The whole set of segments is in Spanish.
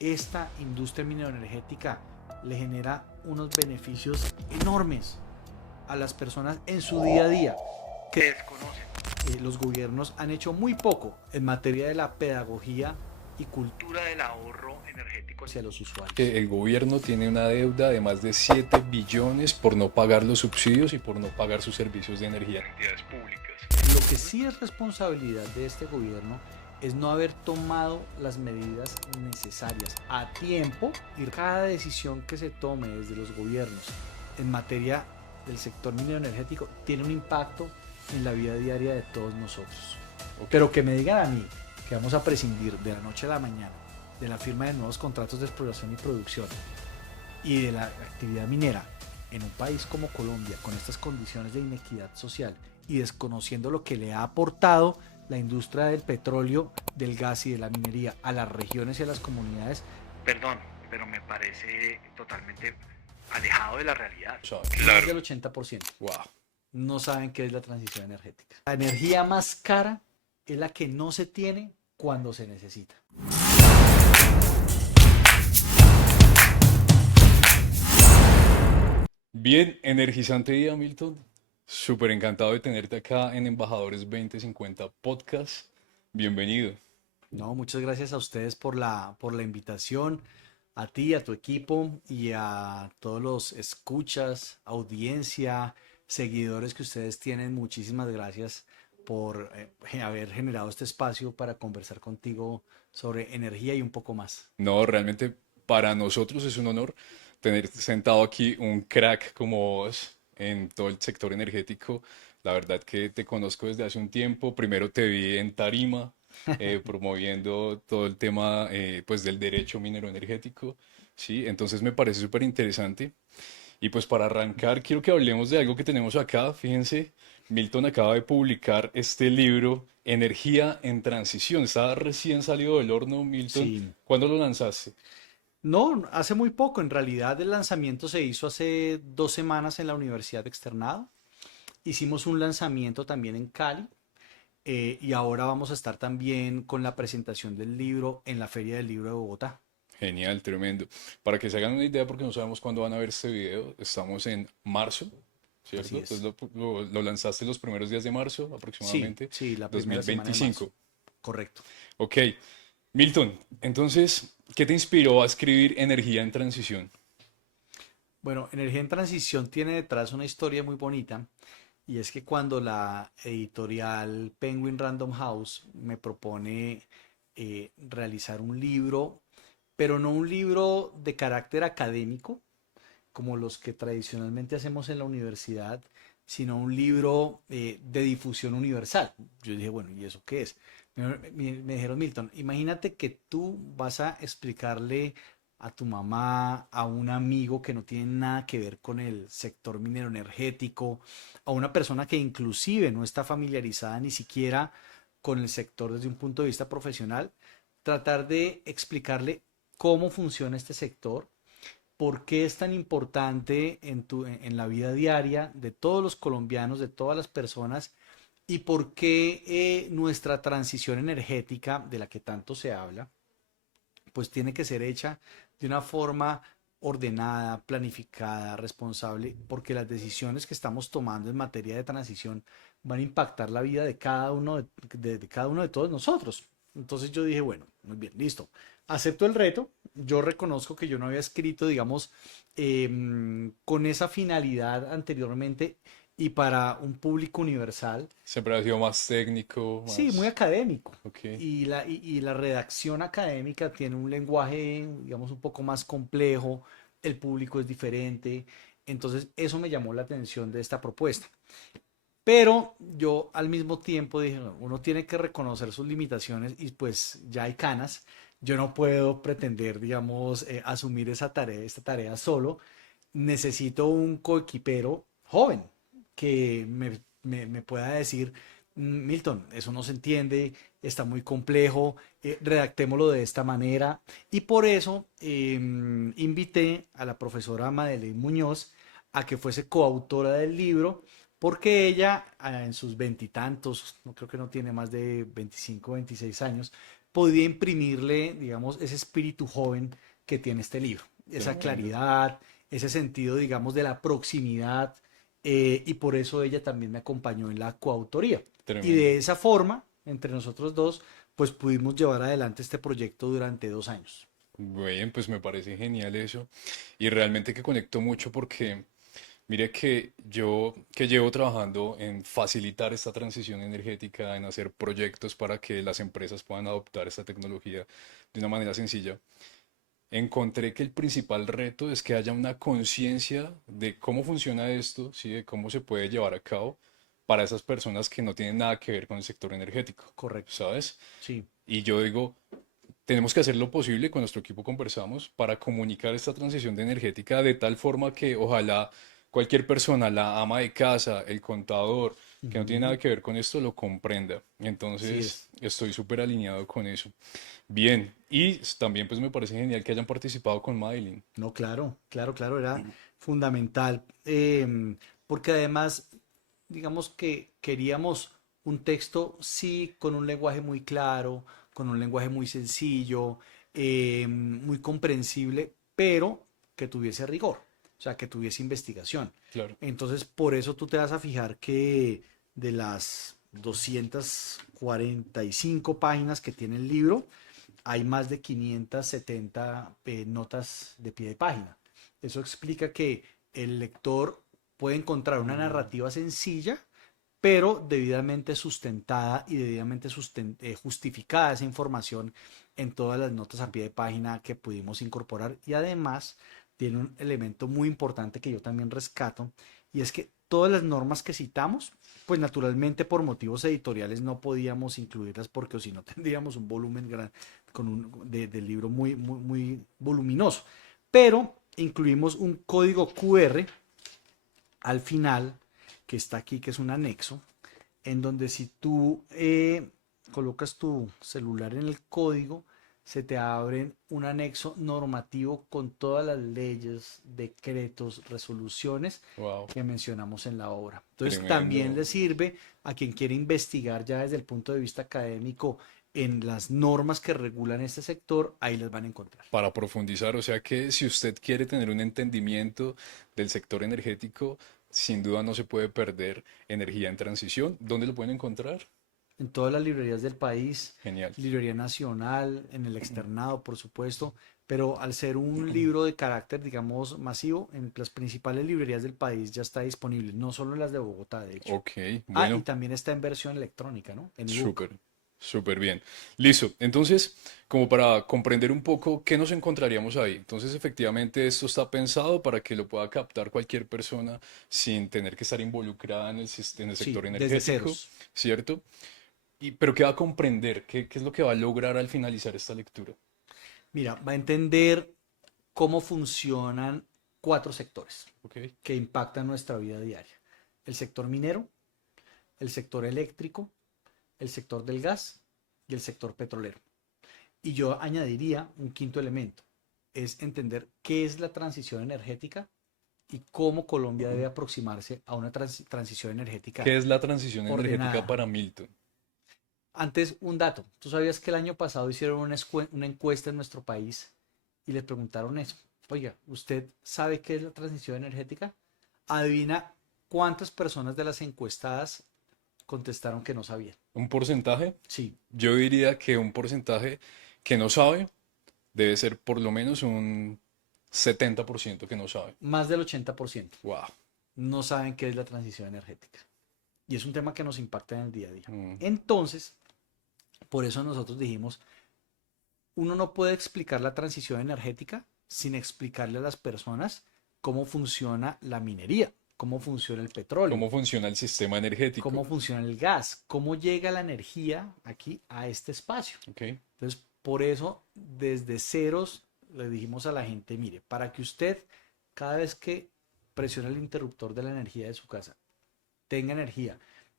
esta industria mineroenergética le genera unos beneficios enormes a las personas en su día a día que desconocen. Los gobiernos han hecho muy poco en materia de la pedagogía y cultura del ahorro energético hacia los usuarios. Que el gobierno tiene una deuda de más de 7 billones por no pagar los subsidios y por no pagar sus servicios de energía en entidades públicas. Lo que sí es responsabilidad de este gobierno es no haber tomado las medidas necesarias a tiempo, y cada decisión que se tome desde los gobiernos en materia del sector minero energético tiene un impacto en la vida diaria de todos nosotros. Ok. Pero que me digan a mí que vamos a prescindir de la noche a la mañana de la firma de nuevos contratos de exploración y producción y de la actividad minera en un país como Colombia, con estas condiciones de inequidad social y desconociendo lo que le ha aportado la industria del petróleo, del gas y de la minería a las regiones y a las comunidades, perdón, pero me parece totalmente alejado de la realidad. O sea, Más del 80% wow. no saben qué es la transición energética. La energía más cara es la que no se tiene cuando se necesita. Bien, energizante día, Milton. Súper encantado de tenerte acá en Embajadores 2050 Podcast. Bienvenido. No, muchas gracias a ustedes por la invitación, a ti, a tu equipo y a todos los escuchas, audiencia, seguidores que ustedes tienen. Muchísimas gracias por haber generado este espacio para conversar contigo sobre energía y un poco más. No, realmente para nosotros es un honor tener sentado aquí un crack como vos en todo el sector energético. La verdad que te conozco desde hace un tiempo. Primero te vi en Tarima, promoviendo todo el tema pues del derecho minero energético. Sí, entonces me parece súper interesante. Y pues para arrancar, quiero que hablemos de algo que tenemos acá. Fíjense, Milton acaba de publicar este libro, Energía en Transición. Está recién salido del horno, Milton. Sí, ¿Cuándo lo lanzaste? no, hace muy poco. En realidad el lanzamiento se hizo hace 2 semanas en la Universidad de Externado. Hicimos un lanzamiento también en Cali. Y ahora vamos a estar también con la presentación del libro en la Feria del Libro de Bogotá. Genial, tremendo. Para que se hagan una idea, porque no sabemos cuándo van a ver este video, estamos en marzo, ¿cierto? Así Entonces es. lo lanzaste los primeros días de marzo, Sí, aproximadamente, sí, la primera semana de marzo. 2025. Correcto. Ok, Milton, entonces, ¿qué te inspiró a escribir Energía en Transición? Bueno, Energía en Transición tiene detrás una historia muy bonita, y es que cuando la editorial Penguin Random House me propone realizar un libro, pero no un libro de carácter académico, como los que tradicionalmente hacemos en la universidad, sino un libro de difusión universal. Yo dije, bueno, ¿y eso qué es? Me dijeron, Milton, imagínate que tú vas a explicarle a tu mamá, a un amigo que no tiene nada que ver con el sector minero energético, a una persona que inclusive no está familiarizada ni siquiera con el sector desde un punto de vista profesional, tratar de explicarle cómo funciona este sector, por qué es tan importante en la vida diaria de todos los colombianos, de todas las personas, y por qué nuestra transición energética, de la que tanto se habla, pues tiene que ser hecha de una forma ordenada, planificada, responsable, porque las decisiones que estamos tomando en materia de transición van a impactar la vida de cada uno de cada uno de todos nosotros. Entonces yo dije, bueno, muy bien, listo. Acepto el reto. Yo reconozco que yo no había escrito, digamos, con esa finalidad anteriormente y para un público universal. Siempre ha sido más técnico, Sí, muy más... académico. Ok. Y la redacción académica tiene un lenguaje, digamos, un poco más complejo, el público es diferente, entonces eso me llamó la atención de esta propuesta. Pero yo al mismo tiempo dije, "No, uno tiene que reconocer sus limitaciones y pues ya hay canas, yo no puedo pretender, digamos, asumir esta tarea solo, necesito un coequipero joven que me pueda decir, Milton, eso no se entiende, está muy complejo, redactémoslo de esta manera". Y por eso invité a la profesora Madeleine Muñoz a que fuese coautora del libro, porque ella en sus veintitantos, no creo que no tiene más de 25 26 años, podía imprimirle, digamos, ese espíritu joven que tiene este libro, esa Tremendo, claridad, ese sentido, digamos, de la proximidad, y por eso ella también me acompañó en la coautoría. Y tremendo. de esa forma, entre nosotros dos, pues pudimos llevar adelante este proyecto durante 2 años. Bien, pues me parece genial eso. Y realmente que conecto mucho porque mire que yo que llevo trabajando en facilitar esta transición energética, en hacer proyectos para que las empresas puedan adoptar esta tecnología de una manera sencilla, encontré que el principal reto es que haya una conciencia de cómo funciona esto, ¿sí? De cómo se puede llevar a cabo para esas personas que no tienen nada que ver con el sector energético, Correcto. ¿sabes? Sí, Y yo digo, tenemos que hacer lo posible, con nuestro equipo conversamos, para comunicar esta transición de energética de tal forma que ojalá cualquier persona, la ama de casa, el contador, que no tiene nada ujú, que ver con esto, lo comprenda. así Entonces, es. estoy súper alineado con eso. Bien, y también pues me parece genial que hayan participado con Madeline. No, claro, claro, claro, era fundamental, porque además, digamos que queríamos un texto, sí, con un lenguaje muy claro, con un lenguaje muy sencillo, muy comprensible, pero que tuviese rigor, o sea, que tuviese investigación. Claro. Entonces, por eso tú te vas a fijar que de las 245 páginas que tiene el libro, hay más de 570 notas de pie de página. Eso explica que el lector puede encontrar una narrativa sencilla, pero debidamente sustentada y debidamente justificada esa información en todas las notas a pie de página que pudimos incorporar. Y además tiene un elemento muy importante que yo también rescato, y es que todas las normas que citamos, pues naturalmente por motivos editoriales no podíamos incluirlas porque si no tendríamos un volumen del libro muy voluminoso. Pero incluimos un código QR al final, que está aquí, que es un anexo, en donde si tú colocas tu celular en el código, se te abre un anexo normativo con todas las leyes, decretos, resoluciones Wow, que mencionamos en la obra. Entonces también tremendo. le sirve a quien quiere investigar ya desde el punto de vista académico en las normas que regulan este sector, ahí las van a encontrar. Para profundizar, o sea que si usted quiere tener un entendimiento del sector energético, sin duda no se puede perder energía en transición. ¿Dónde lo pueden encontrar? En todas las librerías del país, Genial. librería nacional, en el externado, por supuesto, pero al ser un libro de carácter, digamos, masivo, en las principales librerías del país ya está disponible, no solo en las de Bogotá, de hecho. Ok, Ah, y bueno, también está en versión electrónica, ¿no? En ebook. súper, súper bien. Listo. Entonces, como para comprender un poco qué nos encontraríamos ahí. Entonces, efectivamente, esto está pensado para que lo pueda captar cualquier persona sin tener que estar involucrada en en el Sí, sector desde energético, ceros. ¿cierto? Pero ¿qué va a comprender? ¿Qué es lo que va a lograr al finalizar esta lectura? Mira, va a entender cómo funcionan 4 sectores Ok, que impactan nuestra vida diaria. El sector minero, el sector eléctrico, el sector del gas y el sector petrolero. Y yo añadiría un quinto elemento, es entender qué es la transición energética y cómo Colombia debe aproximarse a una transición energética ¿qué es la transición energética ordenada. para Milton? Antes, un dato. ¿Tú sabías que el año pasado hicieron una encuesta en nuestro país y le preguntaron eso? Oiga, ¿usted sabe qué es la transición energética? Adivina cuántas personas de las encuestadas contestaron que no sabían. ¿Un porcentaje? Sí, Yo diría que un porcentaje que no sabe debe ser por lo menos un 70% que no sabe. más del 80% Wow. no saben qué es la transición energética. Y es un tema que nos impacta en el día a día. Mm, Entonces, por eso nosotros dijimos, uno no puede explicar la transición energética sin explicarle a las personas cómo funciona la minería, cómo funciona el petróleo, ¿cómo funciona el sistema cómo energético? funciona el gas, cómo llega la energía aquí a este espacio. Ok, Entonces, por eso, desde ceros, le dijimos a la gente, mire, para que usted, cada vez que presiona el interruptor de la energía de su casa, tenga energía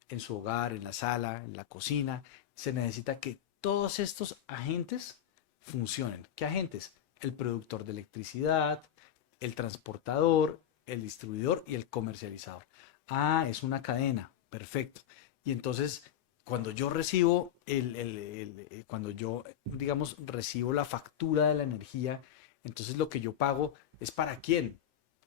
en su hogar, en la sala, en la cocina, se necesita que todos estos agentes funcionen. ¿Qué agentes? El productor de electricidad, el transportador, el distribuidor y el comercializador. Ah, es una cadena. Perfecto. Y entonces, cuando yo recibo cuando yo, digamos, recibo la factura de la energía, entonces lo que yo pago es para quién.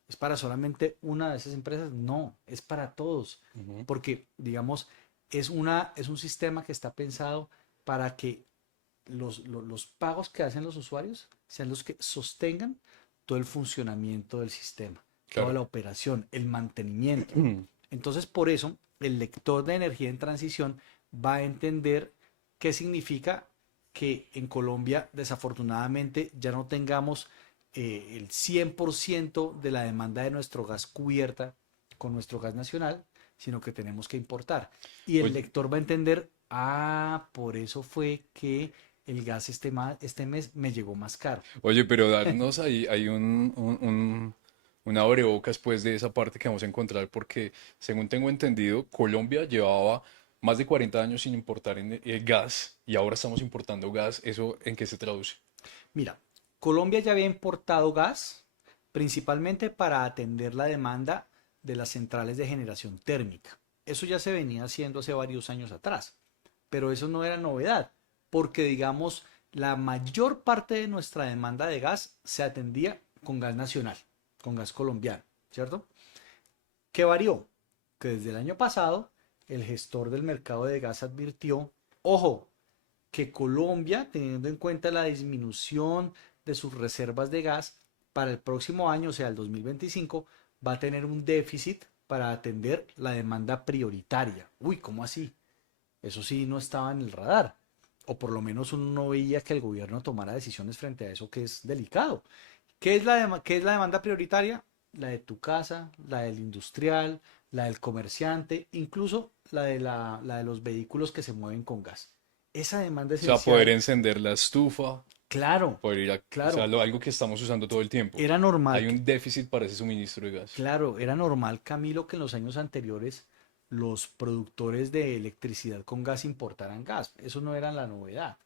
¿Es para solamente una de esas empresas? No, es para todos, Ujú. porque, digamos, es un sistema que está pensado para que los pagos que hacen los usuarios sean los que sostengan todo el funcionamiento del sistema, toda Claro. la operación, el mantenimiento. Entonces, por eso, el lector de energía en transición va a entender qué significa que en Colombia, desafortunadamente, ya no tengamos el 100% de la demanda de nuestro gas cubierta con nuestro gas nacional, sino que tenemos que importar. Y el Oye, lector va a entender, ah, por eso fue que el gas este mes me llegó más caro. oye, pero darnos ahí, hay un abrebocas pues de esa parte que vamos a encontrar porque según tengo entendido, Colombia llevaba más de 40 años sin importar gas y ahora estamos importando gas. ¿Eso en qué se traduce? Mira, Colombia ya había importado gas principalmente para atender la demanda de las centrales de generación térmica. Eso ya se venía haciendo hace varios años atrás, pero eso no era novedad, porque digamos, la mayor parte de nuestra demanda de gas se atendía con gas nacional, con gas colombiano, ¿cierto? ¿Qué varió? Que desde el año pasado el gestor del mercado de gas advirtió, ojo, que Colombia, teniendo en cuenta la disminución de sus reservas de gas, para el próximo año, o sea, el 2025, va a tener un déficit para atender la demanda prioritaria. Uy, ¿cómo así? Eso sí no estaba en el radar. O por lo menos uno no veía que el gobierno tomara decisiones frente a eso que es delicado. ¿Qué es la demanda prioritaria? La de tu casa, la del industrial, la del comerciante, incluso la de los vehículos que se mueven con gas. Esa demanda O sea, poder esencial, encender la estufa, claro, poder ir a, o sea, claro, algo que estamos usando todo el tiempo. era normal, Hay un déficit para ese suministro de gas. claro, era normal, Camilo, que en los años anteriores los productores de electricidad con gas importaran gas. Eso no era la novedad.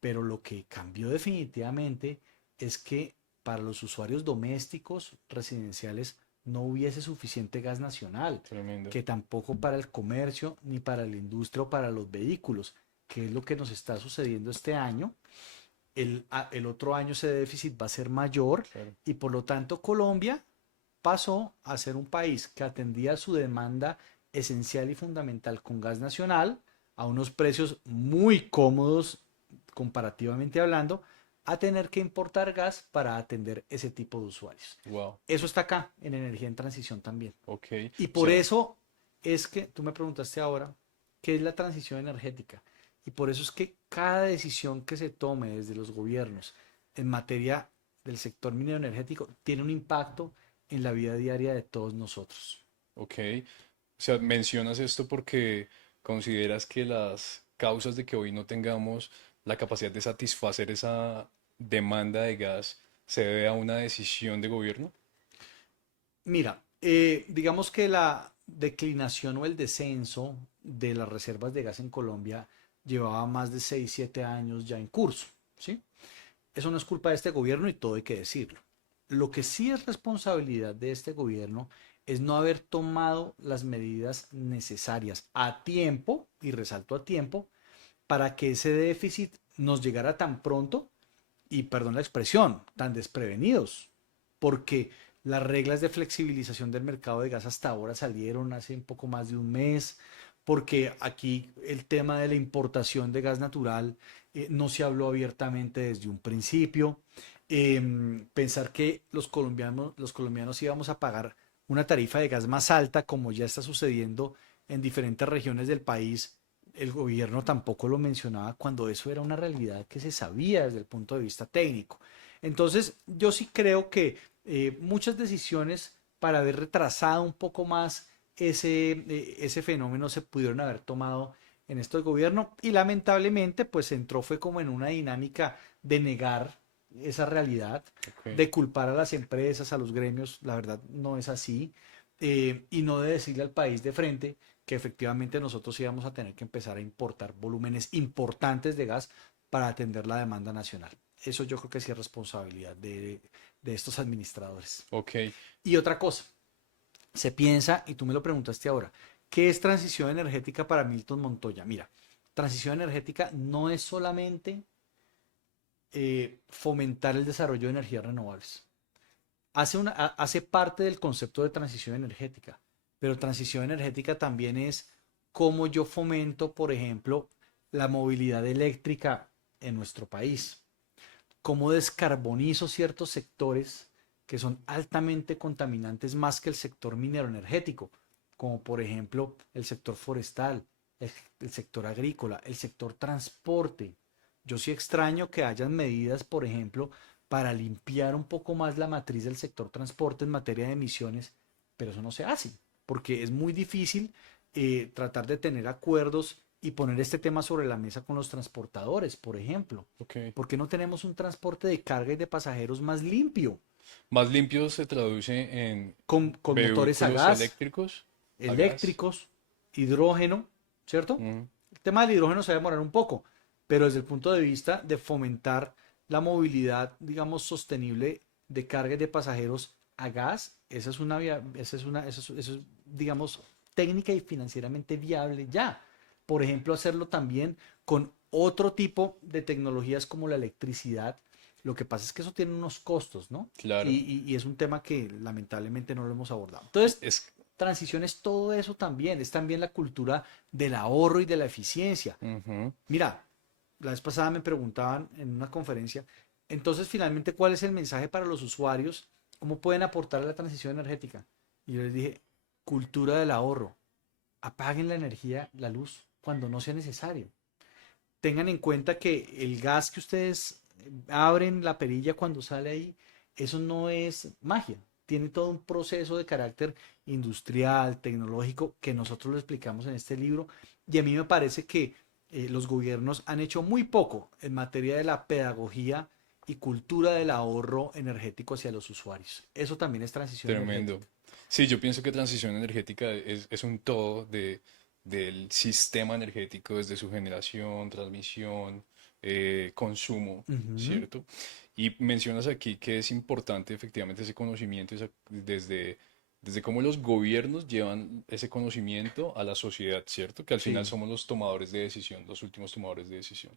Pero lo que cambió definitivamente es que para los usuarios domésticos residenciales no hubiese suficiente gas nacional, Tremendo. que tampoco para el comercio, ni para la industria o para los vehículos, que es lo que nos está sucediendo este año. El otro año ese déficit va a ser mayor Claro. y por lo tanto Colombia pasó a ser un país que atendía su demanda esencial y fundamental con gas nacional a unos precios muy cómodos comparativamente hablando, a tener que importar gas para atender ese tipo de usuarios. Wow. Eso está acá en energía en transición también. Ok. Y O por sea, eso es que tú me preguntaste ahora, ¿qué es la transición energética? Y por eso es que cada decisión que se tome desde los gobiernos en materia del sector minero energético tiene un impacto en la vida diaria de todos nosotros. ok. O sea, mencionas esto porque consideras que las causas de que hoy no tengamos la capacidad de satisfacer esa demanda de gas se debe a una decisión de gobierno. Mira, digamos que la declinación o el descenso de las reservas de gas en Colombia llevaba más de 6, 7 años ya en curso, ¿sí? Eso no es culpa de este gobierno y todo hay que decirlo. Lo que sí es responsabilidad de este gobierno es no haber tomado las medidas necesarias a tiempo, y resalto a tiempo, para que ese déficit nos llegara tan pronto y, perdón la expresión, tan desprevenidos, porque las reglas de flexibilización del mercado de gas hasta ahora salieron hace un poco más de un mes, porque aquí el tema de la importación de gas natural no se habló abiertamente desde un principio. Pensar que los colombianos íbamos a pagar una tarifa de gas más alta, como ya está sucediendo en diferentes regiones del país, el gobierno tampoco lo mencionaba cuando eso era una realidad que se sabía desde el punto de vista técnico. Entonces, yo sí creo que muchas decisiones para haber retrasado un poco más ese fenómeno se pudieron haber tomado en este gobierno y lamentablemente pues entró fue como en una dinámica de negar esa realidad, Ok. de culpar a las empresas, a los gremios, la verdad no es así, y no de decirle al país de frente que efectivamente nosotros íbamos a tener que empezar a importar volúmenes importantes de gas para atender la demanda nacional. Eso yo creo que sí es responsabilidad de estos administradores. Ok. Y otra cosa, se piensa, y tú me lo preguntaste ahora, ¿Qué es transición energética para Milton Montoya? Mira, transición energética no es solamente fomentar el desarrollo de energías renovables. Hace parte del concepto de transición energética, pero transición energética también es cómo yo fomento, por ejemplo, la movilidad eléctrica en nuestro país, cómo descarbonizo ciertos sectores que son altamente contaminantes más que el sector minero energético, como por ejemplo el sector forestal, el sector agrícola, el sector transporte. Yo sí extraño que hayan medidas, por ejemplo, para limpiar un poco más la matriz del sector transporte en materia de emisiones, pero eso no se hace, porque es muy difícil tratar de tener acuerdos y poner este tema sobre la mesa con los transportadores, por ejemplo. Ok. ¿Por qué no tenemos un transporte de carga y de pasajeros más limpio, Más limpio se traduce en con motores a vehículos gas, eléctricos, a gas. eléctricos, hidrógeno, ¿cierto? Mm, El tema del hidrógeno se va a demorar un poco, pero desde el punto de vista de fomentar la movilidad, digamos, sostenible de carga y de pasajeros a gas, esa es una, eso es, digamos, técnica y financieramente viable ya. Por ejemplo, hacerlo también con otro tipo de tecnologías como la electricidad. Lo que pasa es que eso tiene unos costos, ¿no? claro. Y es un tema que lamentablemente no lo hemos abordado. Entonces, Es, transición es todo eso también, es también la cultura del ahorro y de la eficiencia. ujú. Mira, la vez pasada me preguntaban en una conferencia, entonces finalmente, ¿cuál es el mensaje para los usuarios? ¿Cómo pueden aportar a la transición energética? Y yo les dije, cultura del ahorro. Apaguen la energía, la luz, cuando no sea necesario. Tengan en cuenta que el gas que ustedes abren la perilla cuando sale ahí, eso no es magia. Tiene todo un proceso de carácter industrial, tecnológico, que nosotros lo explicamos en este libro. Y a mí me parece que los gobiernos han hecho muy poco en materia de la pedagogía y cultura del ahorro energético hacia los usuarios. Eso también es transición Tremendo. energética. Sí, yo pienso que transición energética es un todo del sistema energético desde su generación, transmisión, consumo, Ujú. ¿cierto? Y mencionas aquí que es importante efectivamente ese conocimiento desde cómo los gobiernos llevan ese conocimiento a la sociedad, ¿cierto? Que al final Sí, somos los tomadores de decisión, los últimos tomadores de decisión.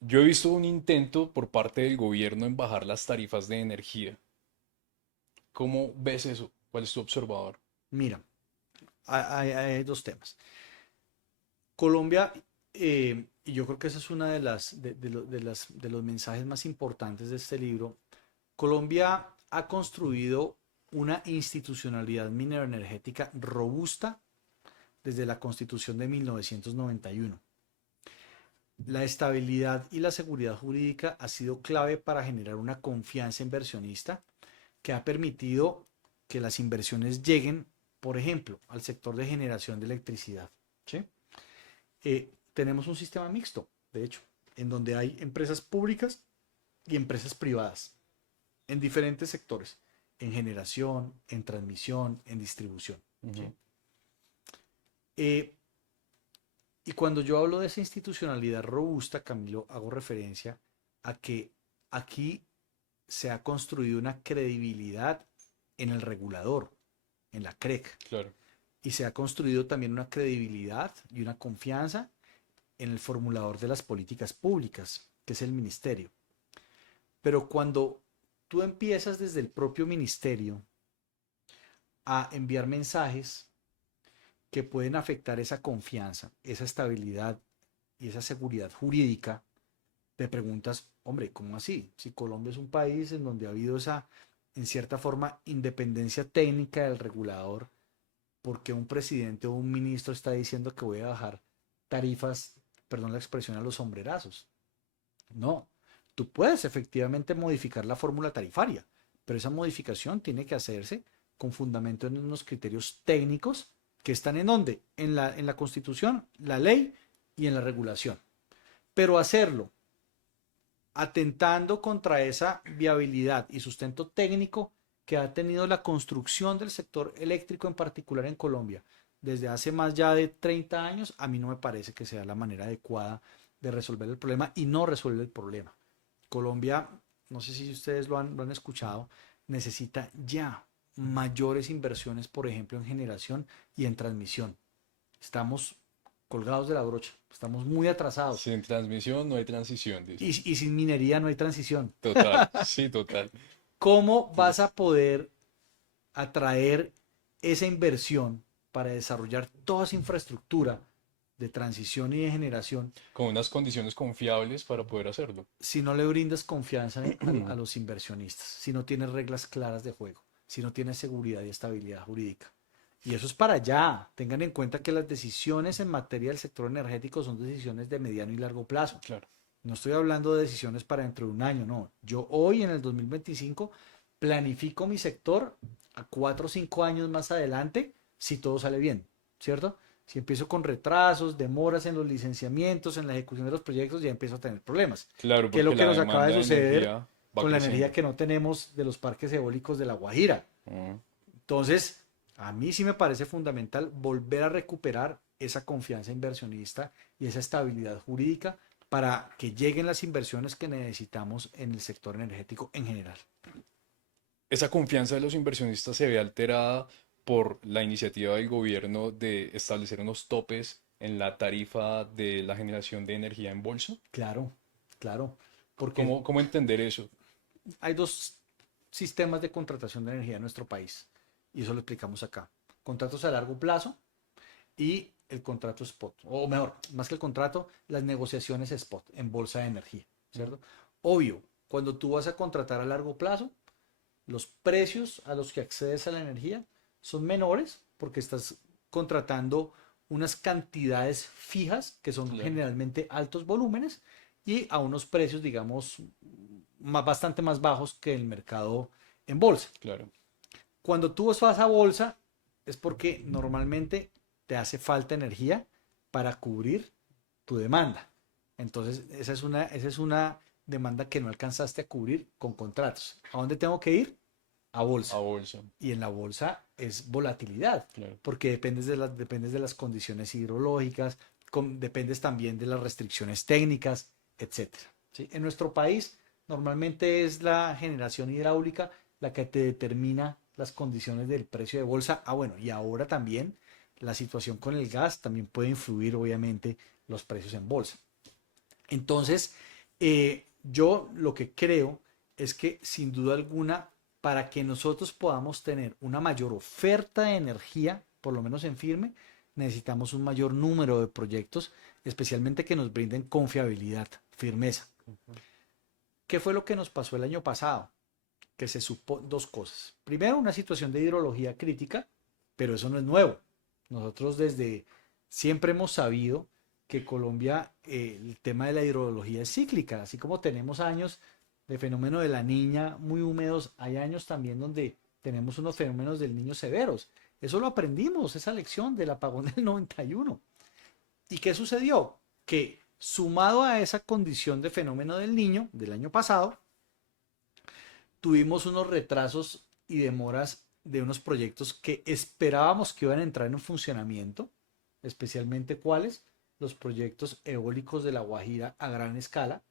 Yo he visto un intento por parte del gobierno en bajar las tarifas de energía. ¿Cómo ves eso? ¿Cuál es tu observador? mira, hay dos temas. Colombia, y yo creo que esa es una de los mensajes más importantes de este libro. Colombia ha construido una institucionalidad mineroenergética robusta desde la Constitución de 1991. La estabilidad y la seguridad jurídica ha sido clave para generar una confianza inversionista que ha permitido que las inversiones lleguen, por ejemplo, al sector de generación de electricidad. ¿Sí? Tenemos un sistema mixto, de hecho, en donde hay empresas públicas y empresas privadas en diferentes sectores, en generación, en transmisión, en distribución. ¿Sí? Ujú. Eh, y cuando yo hablo de esa institucionalidad robusta, Camilo, hago referencia a que aquí se ha construido una credibilidad en el regulador, en la CREC, Claro, y se ha construido también una credibilidad y una confianza en el formulador de las políticas públicas, que es el ministerio. Pero cuando tú empiezas desde el propio ministerio a enviar mensajes que pueden afectar esa confianza, esa estabilidad y esa seguridad jurídica, te preguntas, hombre, ¿cómo así? Si Colombia es un país en donde ha habido esa, en cierta forma, independencia técnica del regulador, ¿por qué un presidente o un ministro está diciendo que voy a bajar tarifas, perdón la expresión, a los sombrerazos? No, tú puedes efectivamente modificar la fórmula tarifaria, pero esa modificación tiene que hacerse con fundamento en unos criterios técnicos que están en dónde? En la Constitución, la ley y en la regulación. Pero hacerlo atentando contra esa viabilidad y sustento técnico que ha tenido la construcción del sector eléctrico en particular en Colombia desde hace más ya de 30 años, a mí no me parece que sea la manera adecuada de resolver el problema y no resuelve el problema. Colombia, no sé si ustedes lo han escuchado, necesita ya mayores inversiones, por ejemplo, en generación y en transmisión. Estamos colgados de la brocha, estamos muy atrasados. Sin transmisión no hay transición, dicen. Y sin minería no hay transición. Total, sí, total. ¿Cómo vas Tienes- a poder atraer esa inversión para desarrollar toda esa infraestructura de transición y de generación Con unas condiciones confiables para poder hacerlo. si no le brindas confianza a los inversionistas, si no tienes reglas claras de juego, si no tienes seguridad y estabilidad jurídica? Y eso es para allá. Tengan en cuenta que las decisiones en materia del sector energético son decisiones de mediano y largo plazo. Claro. No estoy hablando de decisiones para dentro de un año, no. Yo hoy en el 2025 planifico mi sector a 4 o 5 años más adelante si todo sale bien, ¿cierto? Si empiezo con retrasos, demoras en los licenciamientos, en la ejecución de los proyectos, ya empiezo a tener problemas. Claro, ¿Qué es lo porque que la nos acaba de demanda de suceder energía va con la energía creciendo. que no tenemos de los parques eólicos de La Guajira? Mm. Entonces, a mí sí me parece fundamental volver a recuperar esa confianza inversionista y esa estabilidad jurídica para que lleguen las inversiones que necesitamos en el sector energético en general. Esa confianza de los inversionistas se ve alterada por la iniciativa del gobierno de establecer unos topes en la tarifa de la generación de energía en bolsa. Claro, claro, porque ¿Cómo entender eso? hay dos sistemas de contratación de energía en nuestro país y eso lo explicamos acá. Contratos a largo plazo y el contrato spot, o mejor, más que el contrato, las negociaciones spot en bolsa de energía, ¿cierto? Obvio, cuando tú vas a contratar a largo plazo, los precios a los que accedes a la energía son menores porque estás contratando unas cantidades fijas que son Claro, generalmente altos volúmenes y a unos precios, digamos, bastante más bajos que el mercado en bolsa. claro. Cuando tú vas a bolsa es porque normalmente te hace falta energía para cubrir tu demanda. Entonces, esa es una demanda que no alcanzaste a cubrir con contratos. ¿A dónde tengo que ir? A A bolsa. bolsa, Y en la bolsa es volatilidad, claro. porque dependes de las condiciones hidrológicas, dependes también de las restricciones técnicas, etcétera. ¿Sí? En nuestro país, normalmente es la generación hidráulica la que te determina las condiciones del precio de bolsa. Ah, bueno, y ahora también la situación con el gas también puede influir, obviamente, los precios en bolsa. Entonces, yo lo que creo es que sin duda alguna, para que nosotros podamos tener una mayor oferta de energía, por lo menos en firme, necesitamos un mayor número de proyectos, especialmente que nos brinden confiabilidad, firmeza. ¿Qué fue lo que nos pasó el año pasado? Que se supo dos cosas. Primero, una situación de hidrología crítica, pero eso no es nuevo. Nosotros desde siempre hemos sabido que Colombia, el tema de la hidrología es cíclica, así como tenemos años de fenómeno de la niña muy húmedos, hay años también donde tenemos unos fenómenos del niño severos. Eso lo aprendimos, esa lección del apagón del 91. ¿Y qué sucedió? Que sumado a esa condición de fenómeno del niño del año pasado, tuvimos unos retrasos y demoras de unos proyectos que esperábamos que iban a entrar en funcionamiento, especialmente cuáles, los proyectos eólicos de La Guajira a gran escala,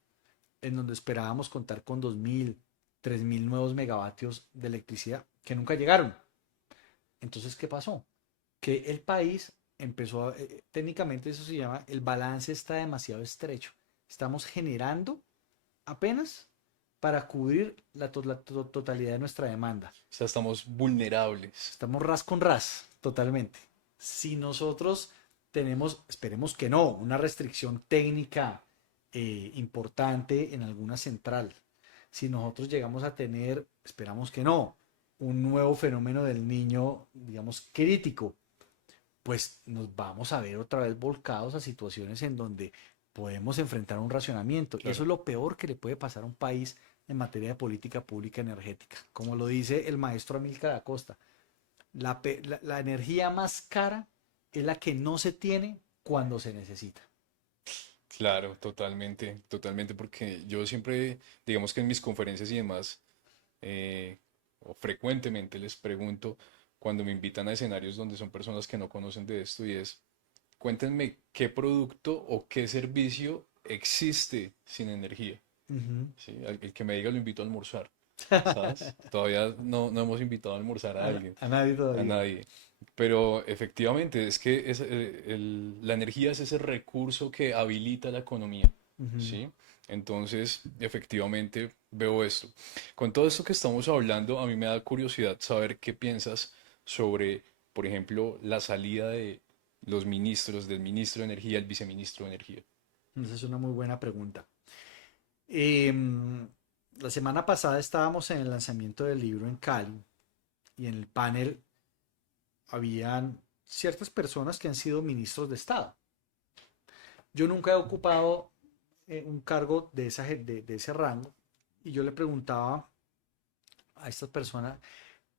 en donde esperábamos contar con 2.000, 3.000 nuevos megavatios de electricidad que nunca llegaron. Entonces, ¿qué pasó? Que el país empezó técnicamente eso se llama, el balance está demasiado estrecho. Estamos generando apenas para cubrir la totalidad de nuestra demanda. O sea, estamos vulnerables. Estamos ras con ras, totalmente. Si nosotros tenemos, esperemos que no, una restricción técnica importante en alguna central, si nosotros llegamos a tener, esperamos que no, un nuevo fenómeno del niño, digamos, crítico, pues nos vamos a ver otra vez volcados a situaciones en donde podemos enfrentar un racionamiento. Y eso Claro. es lo peor que le puede pasar a un país en materia de política pública energética. Como lo dice el maestro Amílcar Acosta, la energía más cara es la que no se tiene cuando se necesita. Claro, totalmente, totalmente, porque yo siempre, digamos que en mis conferencias y demás, o frecuentemente les pregunto cuando me invitan a escenarios donde son personas que no conocen de esto y es, cuéntenme qué producto o qué servicio existe sin energía. Uh -huh. ¿Sí? El que me diga lo invito a almorzar. ¿sabes? Todavía no hemos invitado a almorzar a alguien, A nadie a todavía. nadie. Pero efectivamente, es que la energía es ese recurso que habilita la economía, Ujú. ¿sí? Entonces, efectivamente, veo esto. Con todo esto que estamos hablando, a mí me da curiosidad saber qué piensas sobre, por ejemplo, la salida de los ministros, del ministro de Energía, el viceministro de Energía. Esa es una muy buena pregunta. Em, la semana pasada estábamos en el lanzamiento del libro en Cali y en el panel habían ciertas personas que han sido ministros de Estado. Yo nunca he ocupado un cargo de ese rango y yo le preguntaba a estas personas,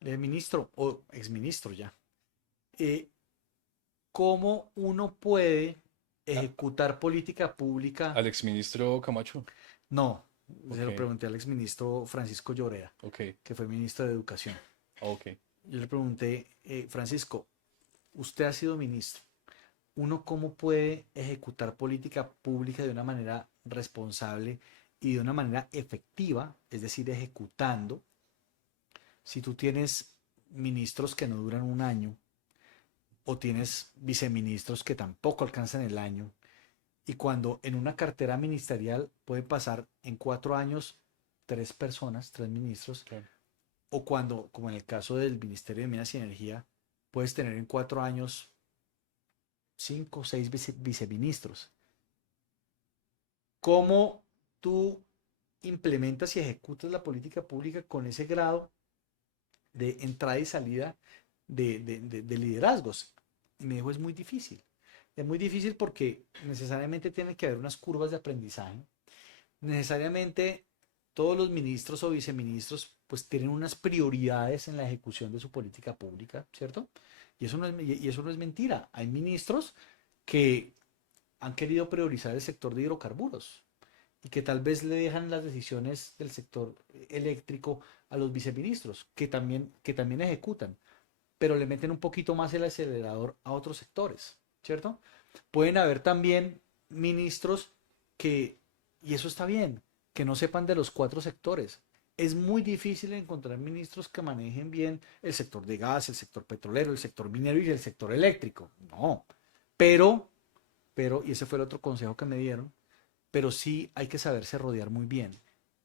ministro o exministro ya, eh, ¿cómo uno puede ejecutar política pública? Al exministro Camacho. No, se Ok, lo pregunté al exministro Francisco Lloreda, ok, que fue ministro de Educación. ok, Yo le pregunté, Francisco, usted ha sido ministro. ¿Uno cómo puede ejecutar política pública de una manera responsable y de una manera efectiva, es decir, ejecutando, si tú tienes ministros que no duran un año o tienes viceministros que tampoco alcanzan el año y cuando en una cartera ministerial puede pasar en 4 años tres personas, tres ministros, claro. o cuando, como en el caso del Ministerio de Minas y Energía, puedes tener en 4 años cinco o seis viceministros. ¿Cómo tú implementas y ejecutas la política pública con ese grado de entrada y salida de liderazgos? Y me dijo, es muy difícil. Es muy difícil porque necesariamente tiene que haber unas curvas de aprendizaje. Necesariamente todos los ministros o viceministros pues tienen unas prioridades en la ejecución de su política pública, ¿cierto? Y eso no es mentira. Hay ministros que han querido priorizar el sector de hidrocarburos y que tal vez le dejan las decisiones del sector eléctrico a los viceministros, que también ejecutan, pero le meten un poquito más el acelerador a otros sectores, ¿cierto? Pueden haber también ministros que, y eso está bien, que no sepan de los cuatro sectores. Es muy difícil encontrar ministros que manejen bien el sector de gas, el sector petrolero, el sector minero y el sector eléctrico. No, pero, y ese fue el otro consejo que me dieron, pero sí hay que saberse rodear muy bien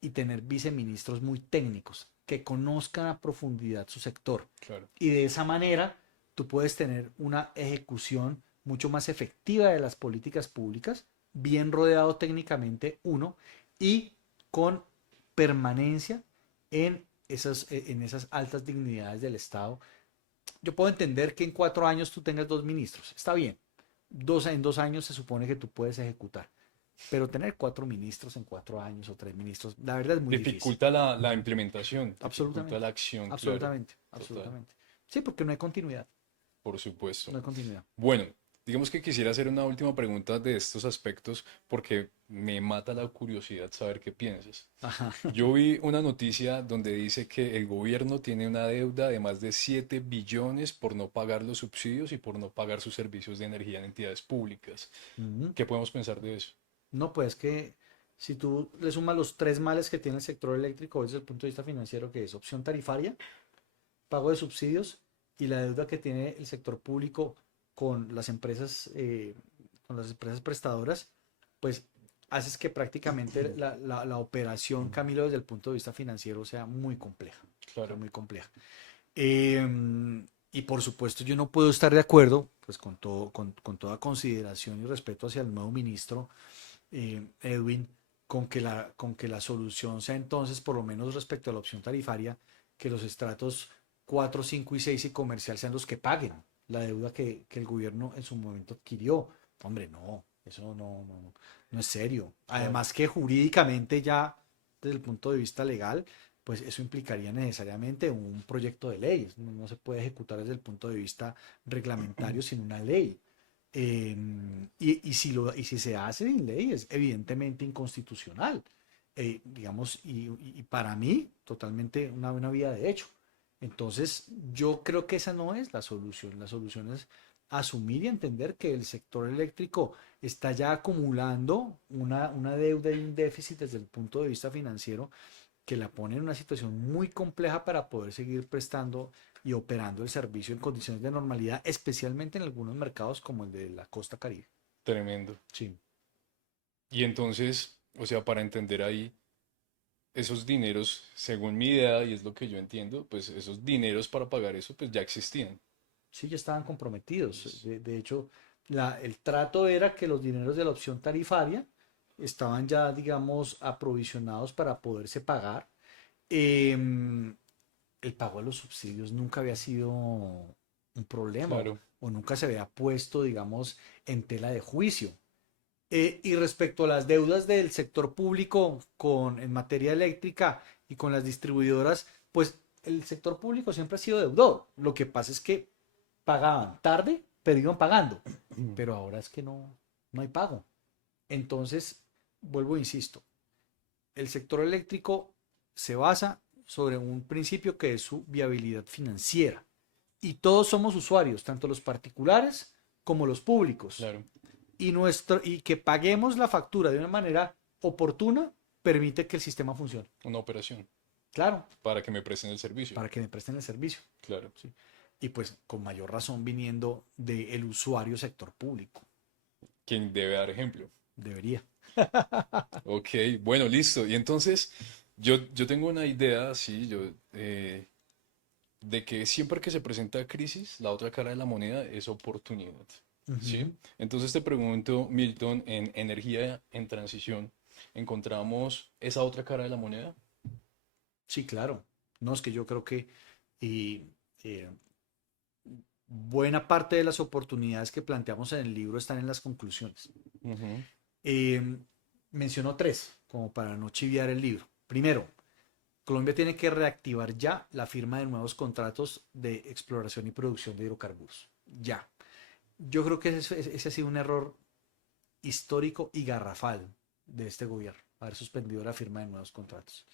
y tener viceministros muy técnicos que conozcan a profundidad su sector. Claro. Y de esa manera tú puedes tener una ejecución mucho más efectiva de las políticas públicas, bien rodeado técnicamente uno y con permanencia en esas altas dignidades del Estado. Yo puedo entender que en 4 años tú tengas dos ministros, está bien. En 2 años se supone que tú puedes ejecutar. Pero tener cuatro ministros en 4 años o tres ministros, la verdad es muy difícil. Dificulta la implementación, dificulta Absolutamente, la acción, claro, absolutamente, total, absolutamente. Sí, porque no hay continuidad, por supuesto. no hay continuidad. Bueno, digamos que quisiera hacer una última pregunta de estos aspectos porque me mata la curiosidad saber qué piensas. Ajá. Yo vi una noticia donde dice que el gobierno tiene una deuda de más de 7 billones por no pagar los subsidios y por no pagar sus servicios de energía en entidades públicas. Ujú. ¿Qué podemos pensar de eso? No, pues que si tú le sumas los tres males que tiene el sector eléctrico desde el punto de vista financiero, que es opción tarifaria, pago de subsidios y la deuda que tiene el sector público con con las empresas prestadoras, pues haces que prácticamente la operación, Camilo, desde el punto de vista financiero sea muy compleja. Sea Claro, muy compleja. Y por supuesto, yo no puedo estar de acuerdo, pues con toda consideración y respeto hacia el nuevo ministro, Edwin, con que la solución sea entonces, por lo menos respecto a la opción tarifaria, que los estratos 4, 5 y 6 y comercial sean los que paguen la deuda que el gobierno en su momento adquirió. Hombre, no, eso no es serio. claro. Además que jurídicamente ya, desde el punto de vista legal, pues eso implicaría necesariamente un proyecto de ley. No se puede ejecutar desde el punto de vista reglamentario sin una ley. Y si se hace en ley es evidentemente inconstitucional. Digamos, y para mí totalmente una vía de hecho. Entonces, yo creo que esa no es la solución. La solución es asumir y entender que el sector eléctrico está ya acumulando una deuda y un déficit desde el punto de vista financiero que la pone en una situación muy compleja para poder seguir prestando y operando el servicio en condiciones de normalidad, especialmente en algunos mercados como el de la costa Caribe. Tremendo. Sí, Y entonces, o sea, para entender ahí, esos dineros, según mi idea, y es lo que yo entiendo, pues esos dineros para pagar eso, pues ya existían. sí, ya estaban comprometidos. Es- De hecho, el trato era que los dineros de la opción tarifaria estaban ya, digamos, aprovisionados para poderse pagar. Em, el pago de los subsidios nunca había sido un problema Claro, o nunca se había puesto, digamos, en tela de juicio. Y respecto a las deudas del sector público en materia eléctrica y con las distribuidoras, pues el sector público siempre ha sido deudor. Lo que pasa es que pagaban tarde, pero iban pagando. Pero ahora es que no hay pago. Entonces, vuelvo e insisto, el sector eléctrico se basa sobre un principio que es su viabilidad financiera. Y todos somos usuarios, tanto los particulares como los públicos. claro, Y que paguemos la factura de una manera oportuna permite que el sistema funcione. una operación Claro, para que me presten el servicio. para que me presten el servicio. Claro. ¿Sí? Y pues con mayor razón viniendo del usuario sector público. ¿Quién debe dar ejemplo? Debería. Ok, bueno, listo. Y entonces, yo tengo una idea, sí, de que siempre que se presenta crisis, la otra cara de la moneda es oportunidad. ¿Sí? Ujú. Entonces te pregunto, Milton, en energía en transición, ¿encontramos esa otra cara de la moneda? Sí, claro. No, es que yo creo que y, eh, buena parte de las oportunidades que planteamos en el libro están en las conclusiones. Ujú. Eh, menciono tres, como para no chiviar el libro. Primero, Colombia tiene que reactivar ya la firma de nuevos contratos de exploración y producción de hidrocarburos. Ya. Yo creo que ese ha sido un error histórico y garrafal de este gobierno, haber suspendido la firma de nuevos contratos.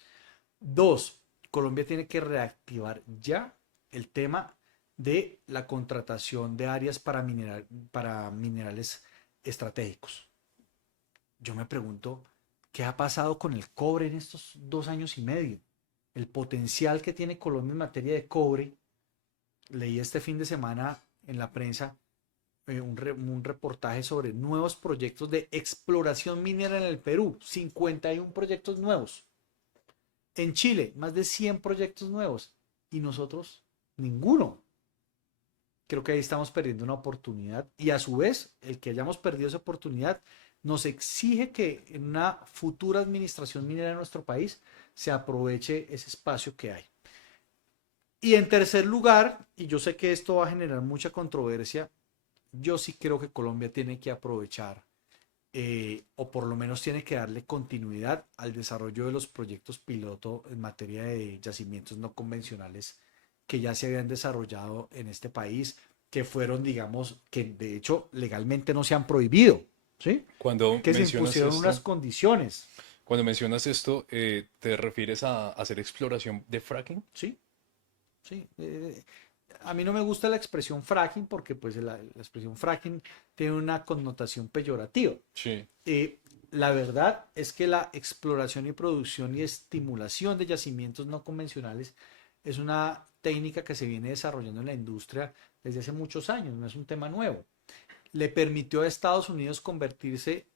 Dos, Colombia tiene que reactivar ya el tema de la contratación de áreas para minerales estratégicos. Yo me pregunto, ¿qué ha pasado con el cobre en estos 2 años y medio? El potencial que tiene Colombia en materia de cobre. Leí este fin de semana en la prensa un reportaje sobre nuevos proyectos de exploración minera en el Perú. 51 proyectos nuevos. En Chile, más de 100 proyectos nuevos. Y nosotros, ninguno. Creo que ahí estamos perdiendo una oportunidad. Y a su vez, el que hayamos perdido esa oportunidad nos exige que en una futura administración minera de nuestro país se aproveche ese espacio que hay. Y en tercer lugar, y yo sé que esto va a generar mucha controversia, yo sí creo que Colombia tiene que aprovechar, o por lo menos tiene que darle continuidad al desarrollo de los proyectos piloto en materia de yacimientos no convencionales que ya se habían desarrollado en este país, que fueron, digamos, que de hecho legalmente no se han prohibido, ¿sí? Cuando Que se mencionas impusieron unas esto, condiciones, ¿te refieres a hacer exploración de fracking? ¿sí? Sí. A mí no me gusta la expresión fracking porque pues la expresión fracking tiene una connotación peyorativa. Sí. Eh, la verdad es que la exploración y producción y estimulación de yacimientos no convencionales es una técnica que se viene desarrollando en la industria desde hace muchos años, no es un tema nuevo. Le permitió a Estados Unidos convertirse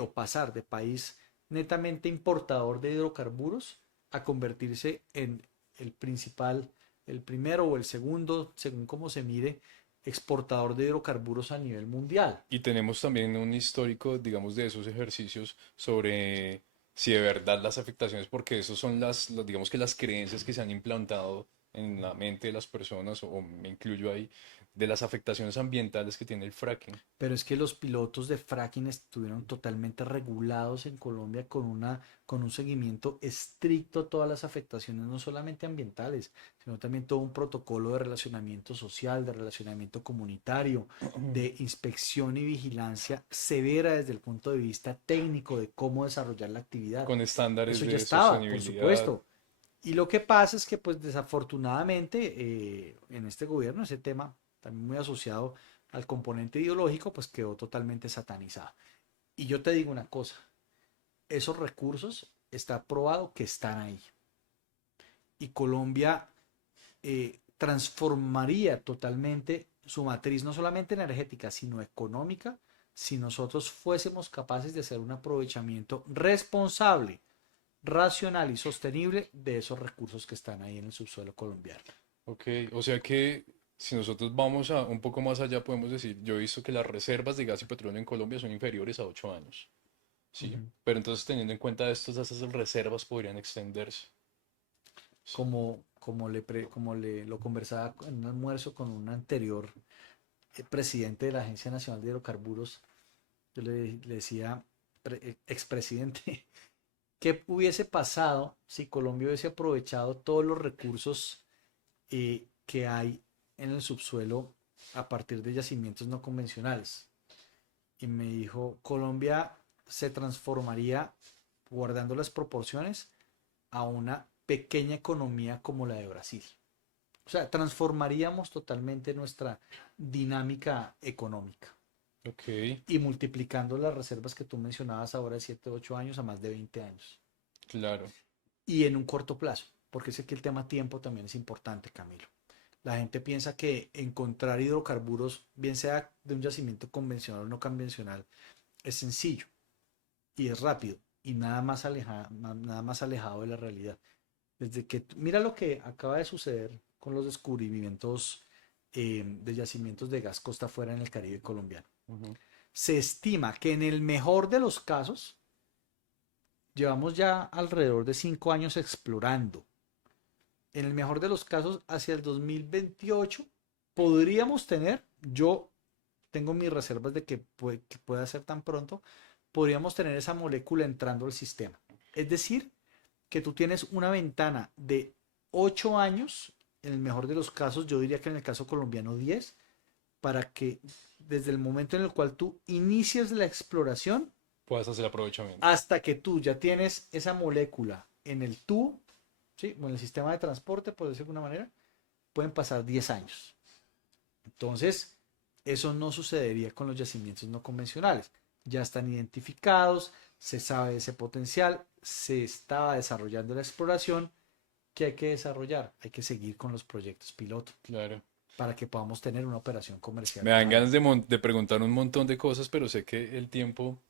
o pasar de país netamente importador de hidrocarburos a convertirse en el principal, el primero o el segundo, según cómo se mide, exportador de hidrocarburos a nivel mundial. Y tenemos también un histórico, digamos, de esos ejercicios sobre si de verdad las afectaciones, porque esos son digamos que las creencias que se han implantado en la mente de las personas, o me incluyo ahí, de las afectaciones ambientales que tiene el fracking. Pero es que los pilotos de fracking estuvieron totalmente regulados en Colombia con un seguimiento estricto a todas las afectaciones, no solamente ambientales, sino también todo un protocolo de relacionamiento social, de relacionamiento comunitario, de inspección y vigilancia severa desde el punto de vista técnico de cómo desarrollar la actividad. Con estándares Eso ya de estaba, por sostenibilidad. supuesto. Y lo que pasa es que, pues desafortunadamente, en este gobierno ese tema, también muy asociado al componente ideológico, pues quedó totalmente satanizado. Y yo te digo una cosa, esos recursos está probado que están ahí. y Colombia transformaría totalmente su matriz, no solamente energética, sino económica, si nosotros fuésemos capaces de hacer un aprovechamiento responsable, racional y sostenible de esos recursos que están ahí en el subsuelo colombiano. Ok, o sea que si nosotros vamos a un poco más allá, podemos decir, yo he visto que las reservas de gas y petróleo en Colombia son inferiores a 8 años, ¿sí? Ujú. Pero entonces teniendo en cuenta esto, esas reservas podrían extenderse. Sí. Como lo conversaba en un almuerzo con un anterior presidente de la Agencia Nacional de Hidrocarburos, yo le decía, expresidente, ¿qué hubiese pasado si Colombia hubiese aprovechado todos los recursos que hay en el subsuelo a partir de yacimientos no convencionales? Y me dijo, Colombia se transformaría, guardando las proporciones, a una pequeña economía como la de Brasil. O sea, transformaríamos totalmente nuestra dinámica económica Ok, y multiplicando las reservas que tú mencionabas ahora de 7 8 años a más de 20 años. claro. Y en un corto plazo, porque sé que el tema tiempo también es importante, Camilo. La gente piensa que encontrar hidrocarburos, bien sea de un yacimiento convencional o no convencional, es sencillo y es rápido y nada más alejado de la realidad. Desde que, mira lo que acaba de suceder con los descubrimientos de yacimientos de gas costa afuera en el Caribe colombiano. Ujú. Se estima que en el mejor de los casos, llevamos ya alrededor de 5 años explorando. En el mejor de los casos, hacia el 2028, podríamos tener, yo tengo mis reservas de que pueda ser tan pronto, podríamos tener esa molécula entrando al sistema. Es decir, que tú tienes una ventana de 8 años, en el mejor de los casos, yo diría que en el caso colombiano 10, para que desde el momento en el cual tú inicias la exploración Puedes hacer aprovechamiento. hasta que tú ya tienes esa molécula en el tubo, ¿sí? O en el sistema de transporte, por decirlo de alguna manera, pueden pasar 10 años. Entonces, eso no sucedería con los yacimientos no convencionales. Ya están identificados, se sabe ese potencial, se estaba desarrollando la exploración. ¿Qué hay que desarrollar? Hay que seguir con los proyectos piloto Claro. para que podamos tener una operación comercial Me dan viable. ganas de preguntar un montón de cosas, pero sé que el tiempo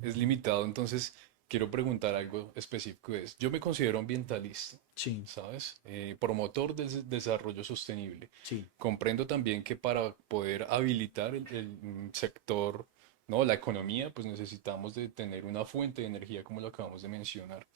es limitado, entonces quiero preguntar algo específico. Yo me considero ambientalista, Sí, ¿sabes? Promotor del desarrollo sostenible. sí. Comprendo también que para poder habilitar sector, ¿no? La economía, pues necesitamos de tener una fuente de energía como lo acabamos de mencionar.